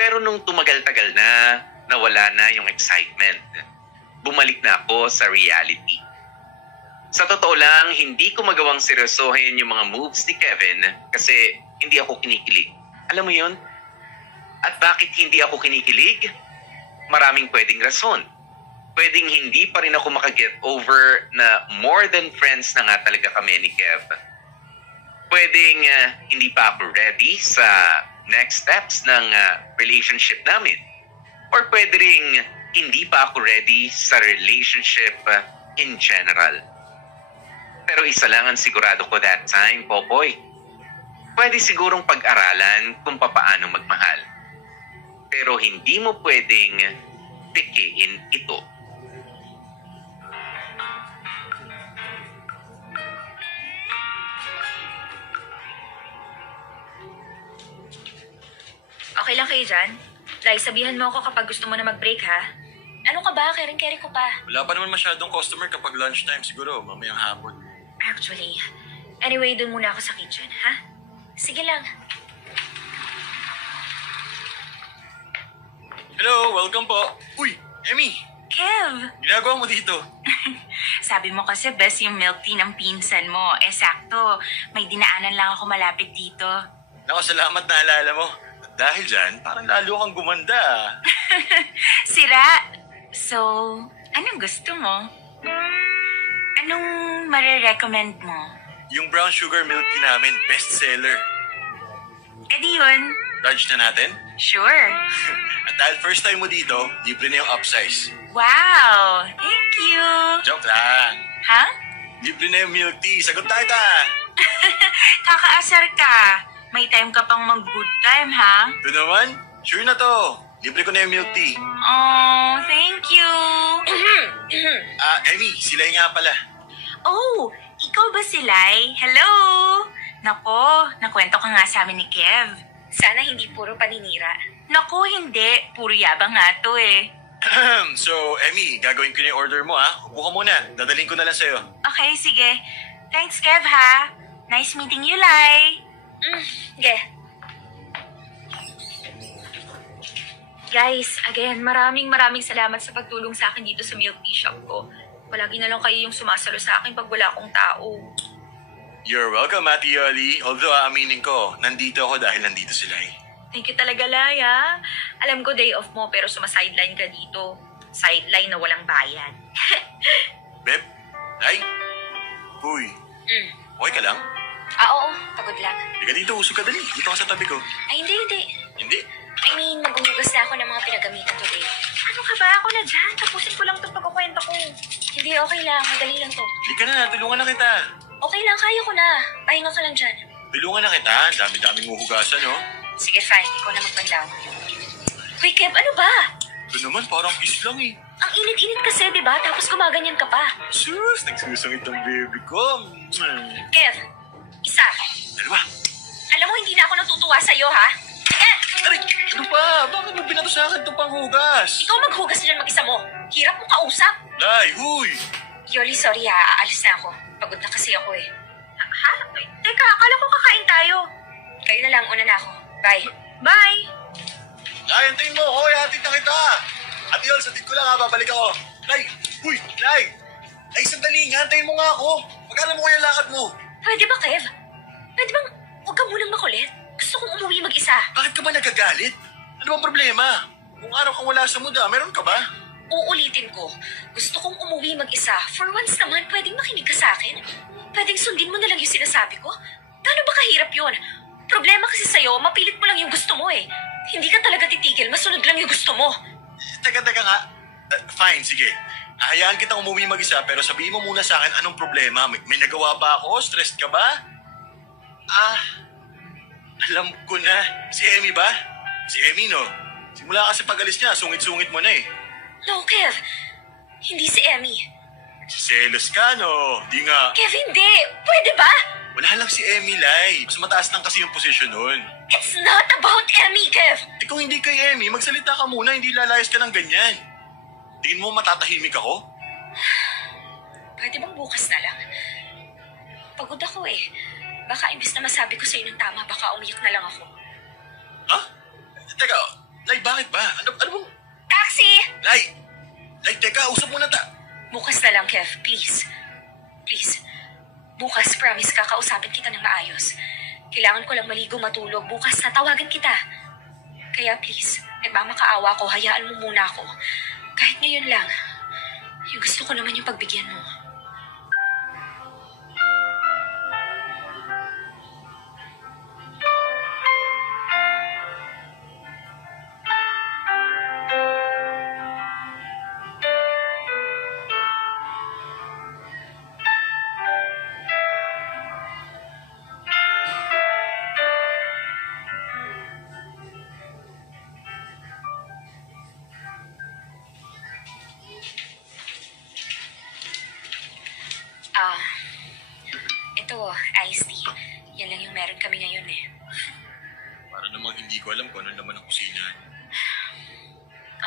Pero nung tumagal-tagal na, nawala na yung excitement. Bumalik na ako sa reality. Sa totoo lang, hindi ko magawang seryosohin yung mga moves ni Kevin kasi hindi ako kinikilig. Alam mo yun? At bakit hindi ako kinikilig? Maraming pwedeng rason. Pwedeng hindi pa rin ako makaget over na more than friends na nga talaga kami ni Kev. Pwedeng hindi pa ako ready sa next steps ng relationship namin. Or pwede rin hindi pa ako ready sa relationship in general. Pero isa lang ang sigurado ko that time, Popoy. Pwede sigurong pag-aralan kung papaano magmahal. Pero hindi mo pwedeng pikiin ito. Okay lang kayo dyan? Lai, sabihan mo ako kapag gusto mo na mag-break, ha? Ano ka ba? Kering-keri ko pa. Wala pa naman masyadong customer kapag lunchtime siguro, mamayang hapon. Actually, anyway, dun muna ako sa kitchen, ha? Sige lang. Hello, welcome po. Uy, Emmy, Kev! ginagawa mo dito? Sabi mo kasi best yung milk tea ng pinsan mo. Eh sakto, may dinaanan lang ako malapit dito. Naku, salamat na alala mo. At dahil dyan, parang lalo kang gumanda. Sira! So, anong gusto mo? Anong marirecommend mo? Yung brown sugar milk tea namin, best seller. Eh di yun. Lunch na natin? Sure. At dahil first time mo dito, libre na yung upsize. Wow! Thank you! Joke lang. Ha? Libre na yung milk tea. Sagot tayo ta. Kakaasar ka. May time ka pang mag-good time, ha? Ito naman, sure na to. Libre ko na yung milk tea. Oh, thank you! Emmy, sila nga pala. Oh, ikaw ba si Lai? Hello! Nako, nakwento ka nga sa amin ni Kev. Sana hindi puro paninira. Naku, hindi. Puro yabang nga to eh. So, Emmy, gagawin ko na yung order mo ha. Upo ka muna. Dadaling ko na lang sa'yo. Okay, sige. Thanks, Kev, ha? Nice meeting you, Lai. Sige. Guys, again, maraming salamat sa pagtulong sa akin dito sa milk tea shop ko. Palagi na lang kayo yung sumasalo sa akin pag wala akong tao. You're welcome, Ate Yoli. Although, aaminin ko, nandito ako dahil nandito sila eh. Thank you talaga, Lai, ha? Alam ko day off mo pero sumasideline ka dito. Sideline na walang bayad. Beb? Ay? Uy. Okay ka lang? Oo. Pagod lang. Liga dito, usog ka dali. Dito ka sa tabi ko. Ay, hindi. Hindi? I mean, maghuhugas na ako ng mga pinagamitan today. Ano ka ba? Ako na dyan. Tapusin ko lang itong pagkukwento ko. Hindi, okay lang. Madali lang to. Liga na, tulungan na kita. Okay lang, kaya ko na. Pahinga ka lang dyan. Tulungan na kita. Dami-daming huhugasan, oh. Sige, fine. Ikaw na magbandaw. Uy, Kev, ano ba? Ito naman, parang kiss lang eh. Ang init-init kasi, di ba? Tapos gumaganyan ka pa. Sus, nagsusungit ang baby ko. Kev, isa. Dalawa. Alam mo, hindi na ako natutuwa sa'yo, ha? Kev! Aray, ano ba? Bakit mo binato sa akin itong panghugas? Ikaw maghugas dyan mag-isa mo. Hirap mo kausap. Lai, huy! Yoli, sorry ha. Aalis na ako. Pagod na kasi ako eh. Ha? Teka, akala ko kakain tayo. Kayo na lang. Una na ako. Bye. Bye! Nay, antayin mo ako. Ihatid na kita. At yun, satid ko lang ha. Babalik ako. Nay! Uy! Nay! Ay, sandali nga. Antayin mo nga ako. Magkala mo kaya lakad mo. Pwede ba, Kev? Pwede bang huwag ka munang makulit? Gusto kong umuwi mag-isa. Bakit ka ba nagagalit? Ano bang problema? Kung araw kang wala sa muda, meron ka ba? Uulitin ko. Gusto kong umuwi mag-isa. For once naman, pwedeng makinig ka sa akin. Pwedeng sundin mo na lang yung sinasabi ko. Gaano ba kahirap yun? Problema kasi sa'yo, mapilit mo lang yung gusto mo eh. Hindi ka talaga titigil, masunod lang yung gusto mo. Teka nga. Fine, sige. Hahayaan kitang umuwi mag-isa pero sabihin mo muna sa akin anong problema. May nagawa ba ako? Stressed ka ba? Alam ko na. Si Emmy ba? Si Emmy, no? Simula kasi pag-alis niya, sungit-sungit mo na eh. No, Kev. Hindi si Emmy. Selos ka, no? Di nga. Kev, hindi. Pwede ba? Wala lang si Emmy, Lai. Mas mataas lang kasi yung posisyon nun. It's not about Emmy, Kev. Kung hindi kay Emmy, magsalita ka muna, hindi lalayas ka ng ganyan. Tingin mo matatahimik ako? Pwede bang bukas na lang? Pagod ako eh. Baka imbis na masabi ko sa'yo ng tama, baka umiyak na lang ako. Ha? Teka, Lai, bakit ba? Ano bang... Taxi! Lai, teka, usap muna ta. Bukas na lang, Kev. Please. Please. Bukas, promise, kakausapin kita ng maayos. Kailangan ko lang maligo, matulog. Bukas, tatawagan kita. Kaya please, nagmamakaawa ko, hayaan mo muna ako. Kahit ngayon lang. Yung gusto ko naman yung pagbigyan mo. Ito, iced tea. Yan lang yung meron kami ngayon eh. Para namang hindi ko alam kung ano naman ang kusina.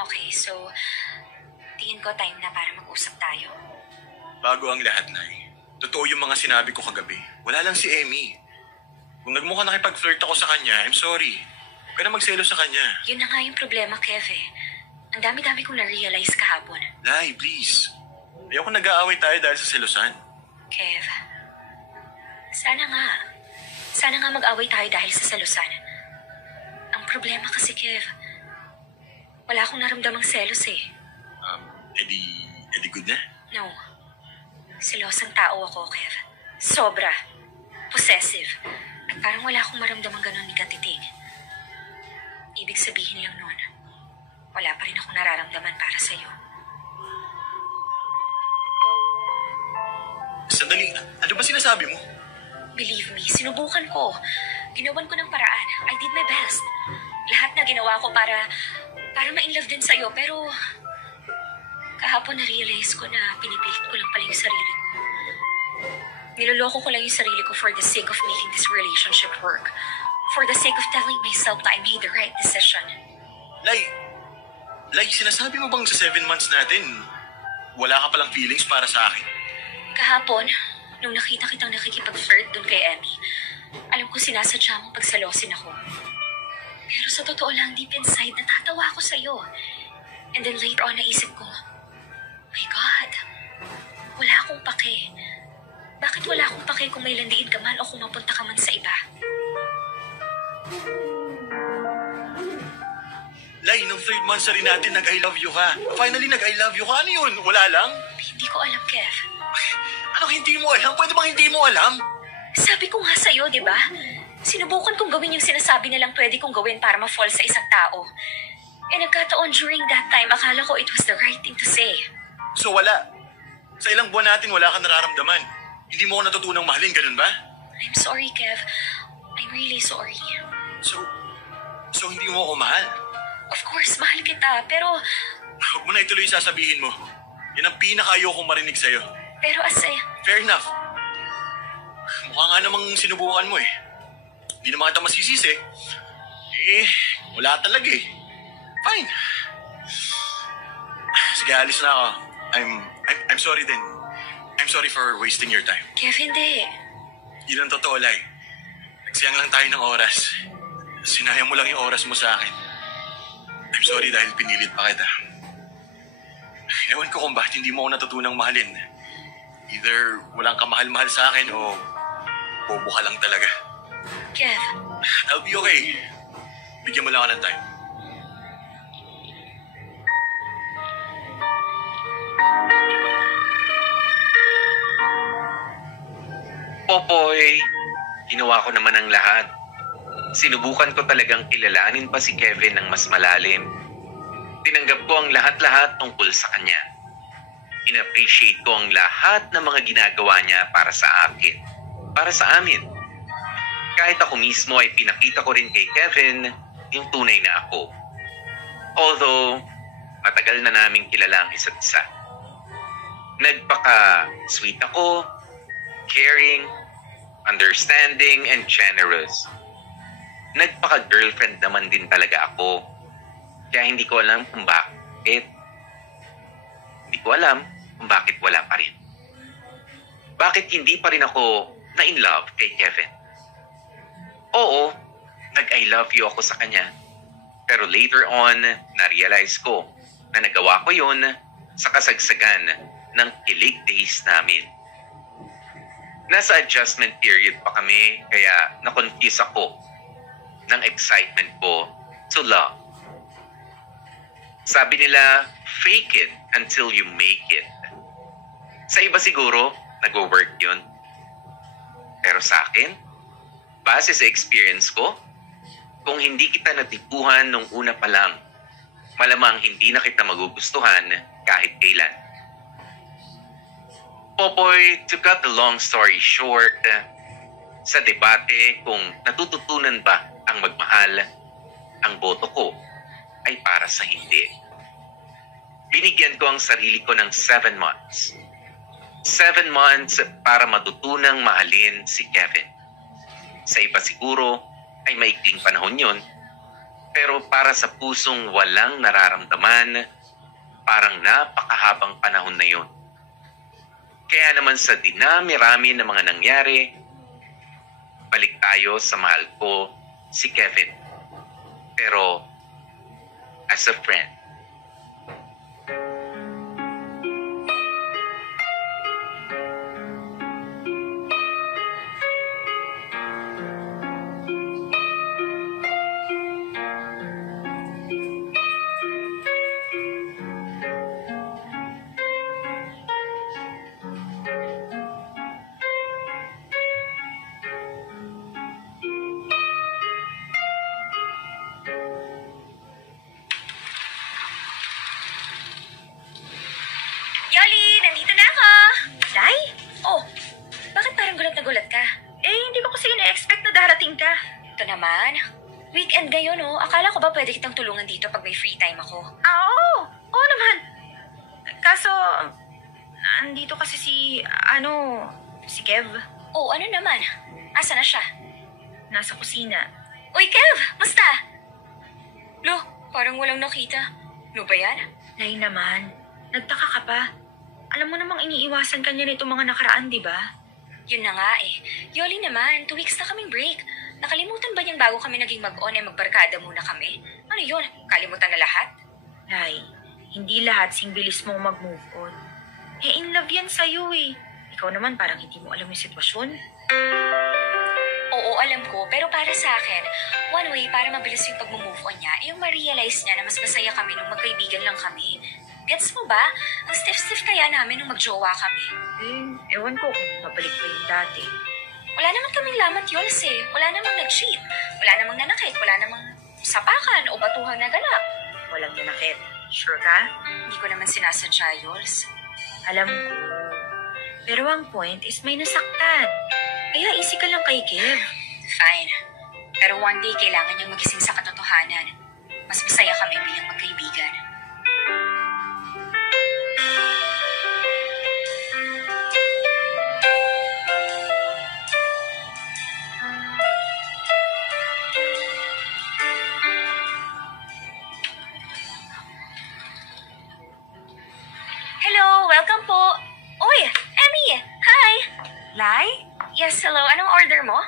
Okay, so, tingin ko time na para mag-usap tayo. Bago ang lahat, Nay. Totoo yung mga sinabi ko kagabi. Wala lang si Emmy. Kung nagmukha nakipag-flirt ako sa kanya, I'm sorry. Huwag ka na magselo sa kanya. Yun na nga yung problema, Kev eh. Ang dami-dami kong na-realize kahapon. Lai, please. Ayoko nag-aaway tayo dahil sa selosan. Kev, sana nga mag-away tayo dahil sa selosan. Ang problema kasi, Kev, wala akong naramdamang selos eh. Edi good na? No. Selosang tao ako, Kev. Sobra. Possessive. At parang wala akong maramdamang ganun ni Katiting. Ibig sabihin lang nun, wala pa rin akong nararamdaman para sa'yo. Sandali, ano ba sinasabi mo? Believe me, sinubukan ko. Ginawan ko ng paraan. I did my best. Lahat na ginawa ko para ma-inlove din sa'yo, pero kahapon na-realize ko na pinipilit ko lang pala yung sarili ko. Niloloko ko lang yung sarili ko for the sake of making this relationship work. For the sake of telling myself that I made the right decision. Lai, sinasabi mo bang sa 7 months natin, wala ka palang feelings para sa akin? Kahapon, nung nakita kitang nakikipag-flirt dun kay Emmy, alam ko sinasadya mong pagsalosin ako. Pero sa totoo lang, deep inside, natatawa ako sa'yo. And then later on, naisip ko, my God, wala akong pake. Bakit wala akong pake kung may landiin ka man o kung mapunta ka man sa iba? Lai, nung 3 months na rin natin nag-I love you ka. Finally, nag-I love you ka. Ano yun? Wala lang? Hindi ko alam, Kev. Anong hindi mo alam? Pwede bang hindi mo alam? Sabi ko nga sa'yo, di ba? Sinubukan kong gawin yung sinasabi nilang pwede kong gawin para ma-fall sa isang tao. Eh nagkataon during that time, akala ko it was the right thing to say. So wala. Sa ilang buwan natin, wala kang nararamdaman. Hindi mo ko natutunang mahalin, ganun ba? I'm sorry, Kev. I'm really sorry. So hindi mo ako mahal? Of course, mahal kita, pero... Huwag mo na ituloy yung sasabihin mo. Yan ang pinaka-ayokong marinig sa'yo. Pero Fair enough. Mukha nga namang sinubukan mo eh. Hindi naman kita masisisi. Wala talaga eh. Fine. Sige, alis na ako. I'm sorry din. I'm sorry for wasting your time. Kev, hindi. Yun ang totoo, Lai. Nagsiyang lang tayo ng oras. Sinayang mo lang yung oras mo sa akin. I'm sorry dahil pinilit pa kita. Ewan ko kung bakit hindi mo ako natutunang mahalin. Either walang kamahal-mahal sa akin o bobo ka lang talaga. Kev, I'll be okay. Bigyan mo lang ako ng time. Popoy, ginawa ko naman ang lahat. Sinubukan ko talagang kilalanin pa si Kevin ng mas malalim. Tinanggap ko ang lahat-lahat tungkol sa kanya. In-appreciate ko ang lahat ng mga ginagawa niya para sa akin, para sa amin. Kahit ako mismo ay pinakita ko rin kay Kevin yung tunay na ako. Although, matagal na naming kilala ang isa't isa. Nagpaka-sweet ako, caring, understanding, and generous. Nagpaka-girlfriend naman din talaga ako. Kaya hindi ko alam kung bakit. Hindi ko alam kung bakit wala pa rin. Bakit hindi pa rin ako na-in love kay Kevin? Oo, nag-I love you ako sa kanya. Pero later on, na-realize ko na nagawa ko yun sa kasagsagan ng kilig days namin. Nasa adjustment period pa kami kaya na-confuse ako ng excitement ko to love. Sabi nila, fake it until you make it. Sa iba siguro, nag-work yun. Pero sa akin, base sa experience ko, kung hindi kita natipuhan nung una pa lang, malamang hindi na kita magugustuhan kahit kailan. Popoy, to cut the long story short, sa debate kung natututunan ba ang magmahal, ang boto ko ay para sa hindi. Binigyan ko ang sarili ko ng 7 months. 7 months para matutunang mahalin si Kevin. Sa iba siguro ay maikling panahon yun, pero para sa pusong walang nararamdaman, parang napakahabang panahon na yun. Kaya naman sa dinami-rami ng mga nangyari, balik tayo sa mahal ko si Kevin. Pero as a friend. Yoli, nandito na ako! Day? Oh, bakit parang gulat na gulat ka? Eh, hindi ko kasi ina-expect na darating ka. Ito naman, weekend ngayon oh. Akala ko ba pwede kitang tulungan dito pag may free time ako? Ah, oo. Oo naman. Kaso, nandito kasi si Kev. Oh, ano naman? Asa na siya? Nasa kusina. Uy, Kev! Musta? Lo, parang walang nakita. Ano ba yan? Nay naman, nagtaka ka pa. Alam mo namang iniiwasan ka niya nito mga nakaraan, di ba? Yun na nga eh. Yoli naman, 2 weeks na kaming break. Nakalimutan ba niyang bago kami naging mag-on ay magbarkada muna kami? Ano yun? Kalimutan na lahat? Nay, hindi lahat sing bilis mong mag-move on. Eh, in love yan sa'yo eh. Ikaw naman parang hindi mo alam yung sitwasyon. Oo, alam ko. Pero para sa akin, one way para mabilis yung pag-move on niya, yung ma-realize niya na mas masaya kami nung magkaibigan lang kami. Gets mo ba? Ang stiff-stiff kaya namin nung magjowa kami. Ewan ko kung mabalik pa yung dati. Wala naman kaming lamat yols eh. Wala namang nag-cheat. Wala namang nanakit. Wala namang sapakan o batuhang naganap. Walang nanakit. Sure ka? Hindi ko naman sinasadya, yols. Alam ko. Pero ang point is may nasaktan. Kaya easy ka lang kay Kev. Fine. Pero one day kailangan niyang magising sa katotohanan. Mas masaya kami bilang magkaibigan. Hello, welcome po. Uy, Emmy! Hi! Lai? Yes, hello. Anong order mo?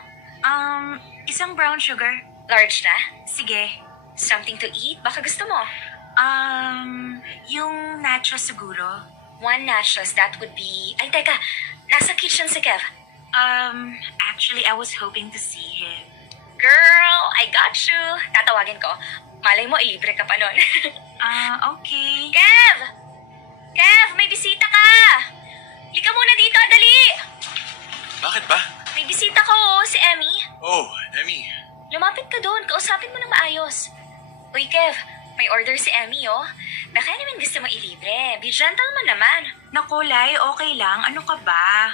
Isang brown sugar. Large na? Sige. Something to eat? Baka gusto mo. Yung nachos siguro. 1 nachos, that would be... Ay, teka. Nasa kitchen si Kev. Actually, I was hoping to see him. Girl, I got you. Tatawagin ko. Malay mo, ilibre ka pa nun. Okay. Kev! Kev, may bisita ka! Lika muna dito, dali! Bakit ba? May bisita ko, si Emmy. Oh, Emmy. Lumapit ka doon, kausapin mo ng maayos. Uy, Kev, may order si Emmy, oh. Baka naman gusto mo ilibre. Be gentleman naman. Naku, Lai, okay lang. Ano ka ba?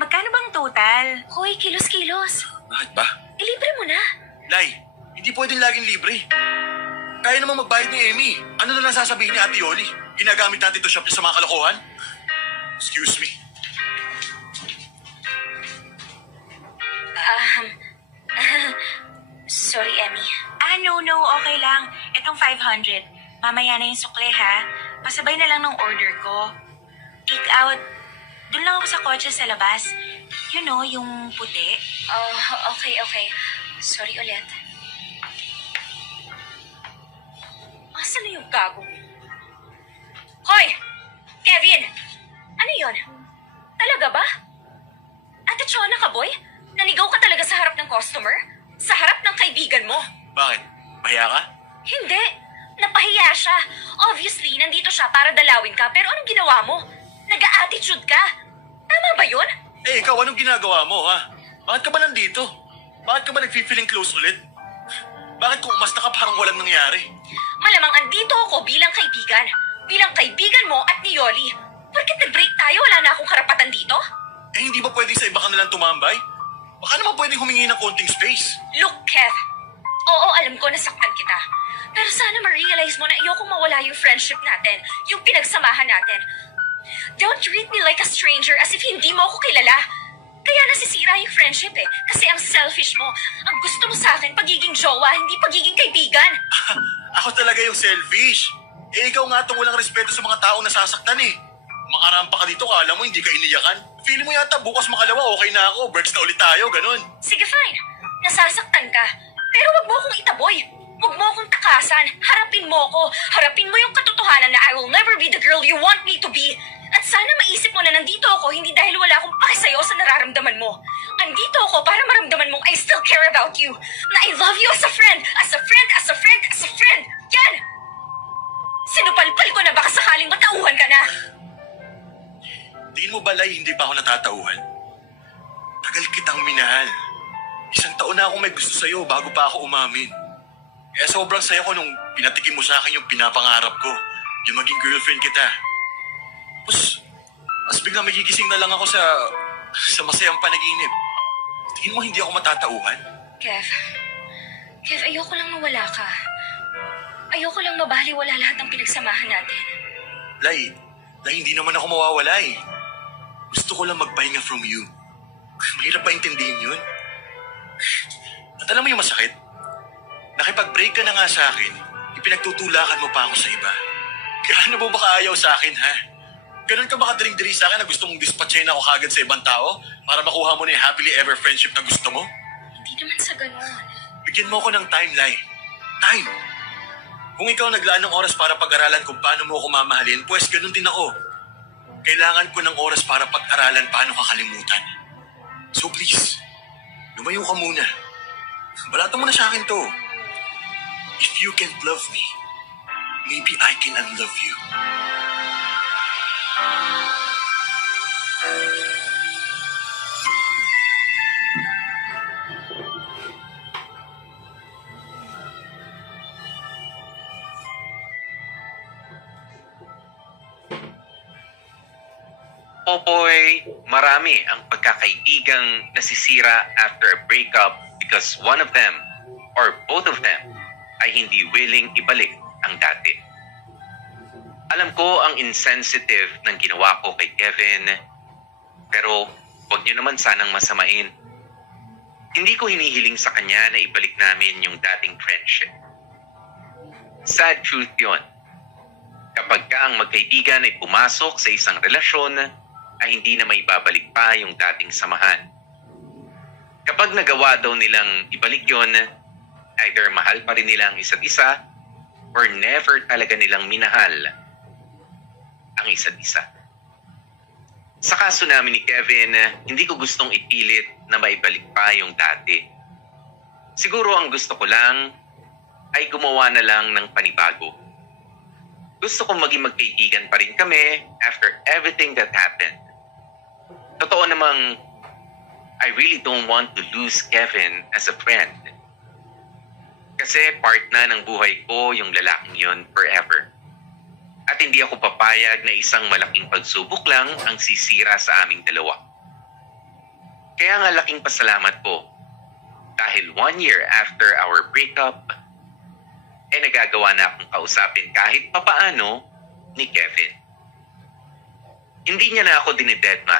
Magkano bang total? Hoy, kilos-kilos. Bakit ba? Ilibre mo na. Lai, hindi pwedeng laging libre. Kaya namang magbayad ni Emmy. Ano na lang sasabihin ni Ate Yoli? Ginagamit natin to shop niya sa mga kalokohan? Excuse me. Sorry, Emmy. No, okay lang. Itong 500. Mamaya na yung sukle, ha? Pasabay na lang ng order ko. Take out. Doon lang ako sa kotse sa labas. You know, yung puti. Oh, okay. Sorry ulit. Asan na yung gago? Hoy! Kevin! Ano yon? Talaga ba? Ate Chona ka, boy? Nanigaw ka talaga sa harap ng customer? Sa harap ng kaibigan mo? Bakit? Pahiya ka? Hindi. Napahiya siya. Obviously, nandito siya para dalawin ka. Pero anong ginawa mo? Nag-a-attitude ka. Tama ba yun? Eh, ikaw, anong ginagawa mo, ha? Bakit ka ba nandito? Bakit ka ba nag-feeling close ulit? Bakit kung umasta ka parang walang nangyari? Malamang andito ako bilang kaibigan. Bilang kaibigan mo at ni Yoli. Porket nag-break tayo, wala na akong karapatan dito? Eh, hindi ba pwedeng sa iba ka nalang tumambay? Baka naman pwedeng humingi ng konting space. Look, Kev. Oo, alam ko nasaktan kita. Pero sana ma-realize mo na ayokong mawala yung friendship natin, yung pinagsamahan natin. Don't treat me like a stranger as if hindi mo ako kilala. Kaya nasisira yung friendship eh. Kasi ang selfish mo. Ang gusto mo sa akin, pagiging jowa, hindi pagiging kaibigan. Ako talaga yung selfish. Eh, ikaw nga itong walang respeto sa mga taong nasasaktan eh. Makarampa ka dito, kala mo hindi ka iniyakan. Feeling mo yata bukas makalawa, okay na ako. Birds na ulit tayo, ganun. Sige, fine. Nasasaktan ka. Pero wag mo akong itaboy. Wag mo akong takasan. Harapin mo ko. Harapin mo yung katotohanan na I will never be the girl you want me to be. At sana maisip mo na nandito ako hindi dahil wala akong pakisayo sa nararamdaman mo. Andito ako para maramdaman mong I still care about you. Na I love you as a friend. As a friend, as a friend, as a friend. Yan! Sinupalpal ko na baka sakaling matauhan ka na. Tingin mo ba, Lai, hindi pa ako natatauhan? Tagal kitang minahal. 1 taon na akong may gusto sa'yo bago pa ako umamin. Kaya sobrang saya ko nung pinatikim mo sa akin yung pinapangarap ko. Yung maging girlfriend kita. Mas biglang magigising na lang ako sa masayang panaginip. Tingin mo hindi ako matatauhan? Kev, ayoko lang mawala ka. Ayoko lang mabaliwala lahat ng pinagsamahan natin. Lai, hindi naman ako mawawala eh. Gusto ko lang magpahinga from you. Mahirap ba intindihin yun? At alam mo yung masakit? Nakipag-break ka na nga sa akin, ipinagtutulakan mo pa ako sa iba. Gaano mo ba kaayaw sa akin, ha? Ganon ka ba kadring-diri sa akin na gusto mong dispatchin ako kagad sa ibang tao para makuha mo na yung happily ever friendship na gusto mo? Hindi naman sa ganun. Bigyan mo ako ng time, Lai. Time! Kung ikaw naglaan ng oras para pag-aralan kung paano mo ako mamahalin, pues ganun din ako. Kailangan ko ng oras para pag-aralan paano kakalimutan. So please, lumayo ka muna. Balatan mo na sa akin to. If you can't love me, maybe I can unlove you. Popoy, marami ang pagkakaibigang nasisira after a breakup because one of them or both of them ay hindi willing ibalik ang dati. Alam ko ang insensitive ng ginawa ko kay Kevin, pero wag niyo naman sanang masamain. Hindi ko hinihiling sa kanya na ibalik namin yung dating friendship. Sad truth yun. Kapag ka ang magkaibigan ay pumasok sa isang relasyon, ay hindi na may babalik pa yung dating samahan. Kapag nagawa daw nilang ibalik yon, Either mahal pa rin nila ang isa't isa or never talaga nilang minahal ang isa't isa. Sa kaso namin ni Kevin, hindi ko gustong ipilit na maibalik pa yung dati. Siguro ang gusto ko lang ay gumawa na lang ng panibago. Gusto kong maging magkaibigan pa rin kami after everything that happened. Totoo namang I really don't want to lose Kevin as a friend. Kasi part na ng buhay ko yung lalaking yun forever. At hindi ako papayag na isang malaking pagsubok lang ang sisira sa aming dalawa. Kaya nga laking pasalamat po dahil 1 year after our breakup, nagagawa na akong kausapin kahit papaano ni Kevin. Hindi niya na ako dinidedma.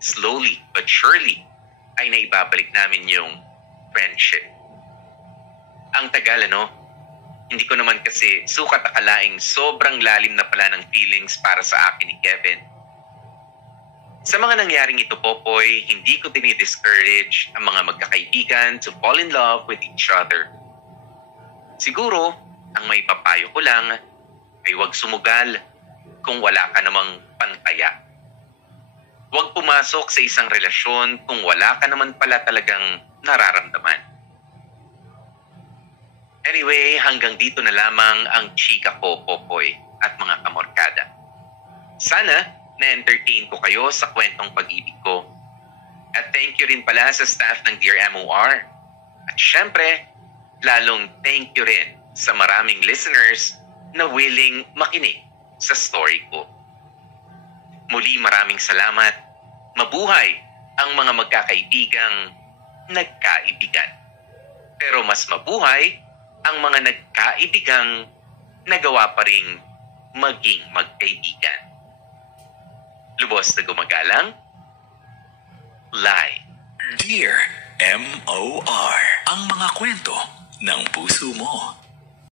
Slowly but surely ay naibabalik namin yung friendship. Ang tagal, ano? Hindi ko naman kasi sukat akalaing sobrang lalim na pala ng feelings para sa akin ni Kevin. Sa mga nangyaring ito, Popoy, hindi ko dinidiscourage ang mga magkakaibigan to fall in love with each other. Siguro, ang may papayo ko lang ay huwag sumugal kung wala ka namang pantaya. Huwag pumasok sa isang relasyon kung wala ka naman pala talagang nararamdaman. Anyway, hanggang dito na lamang ang chika ko, Popoy, at mga kamorkada. Sana na-entertain ko kayo sa kwentong pag-ibig ko. At thank you rin pala sa staff ng Dear MOR. At syempre, lalong thank you rin sa maraming listeners na willing makinig sa story ko. Muli maraming salamat. Mabuhay ang mga magkakaibigang nagkaibigan. Pero mas mabuhay ang mga nagkaibigang nagawa pa ring maging magkaibigan. Lubos na gumagalang, Lai. Dear MOR, ang mga kwento ng puso mo.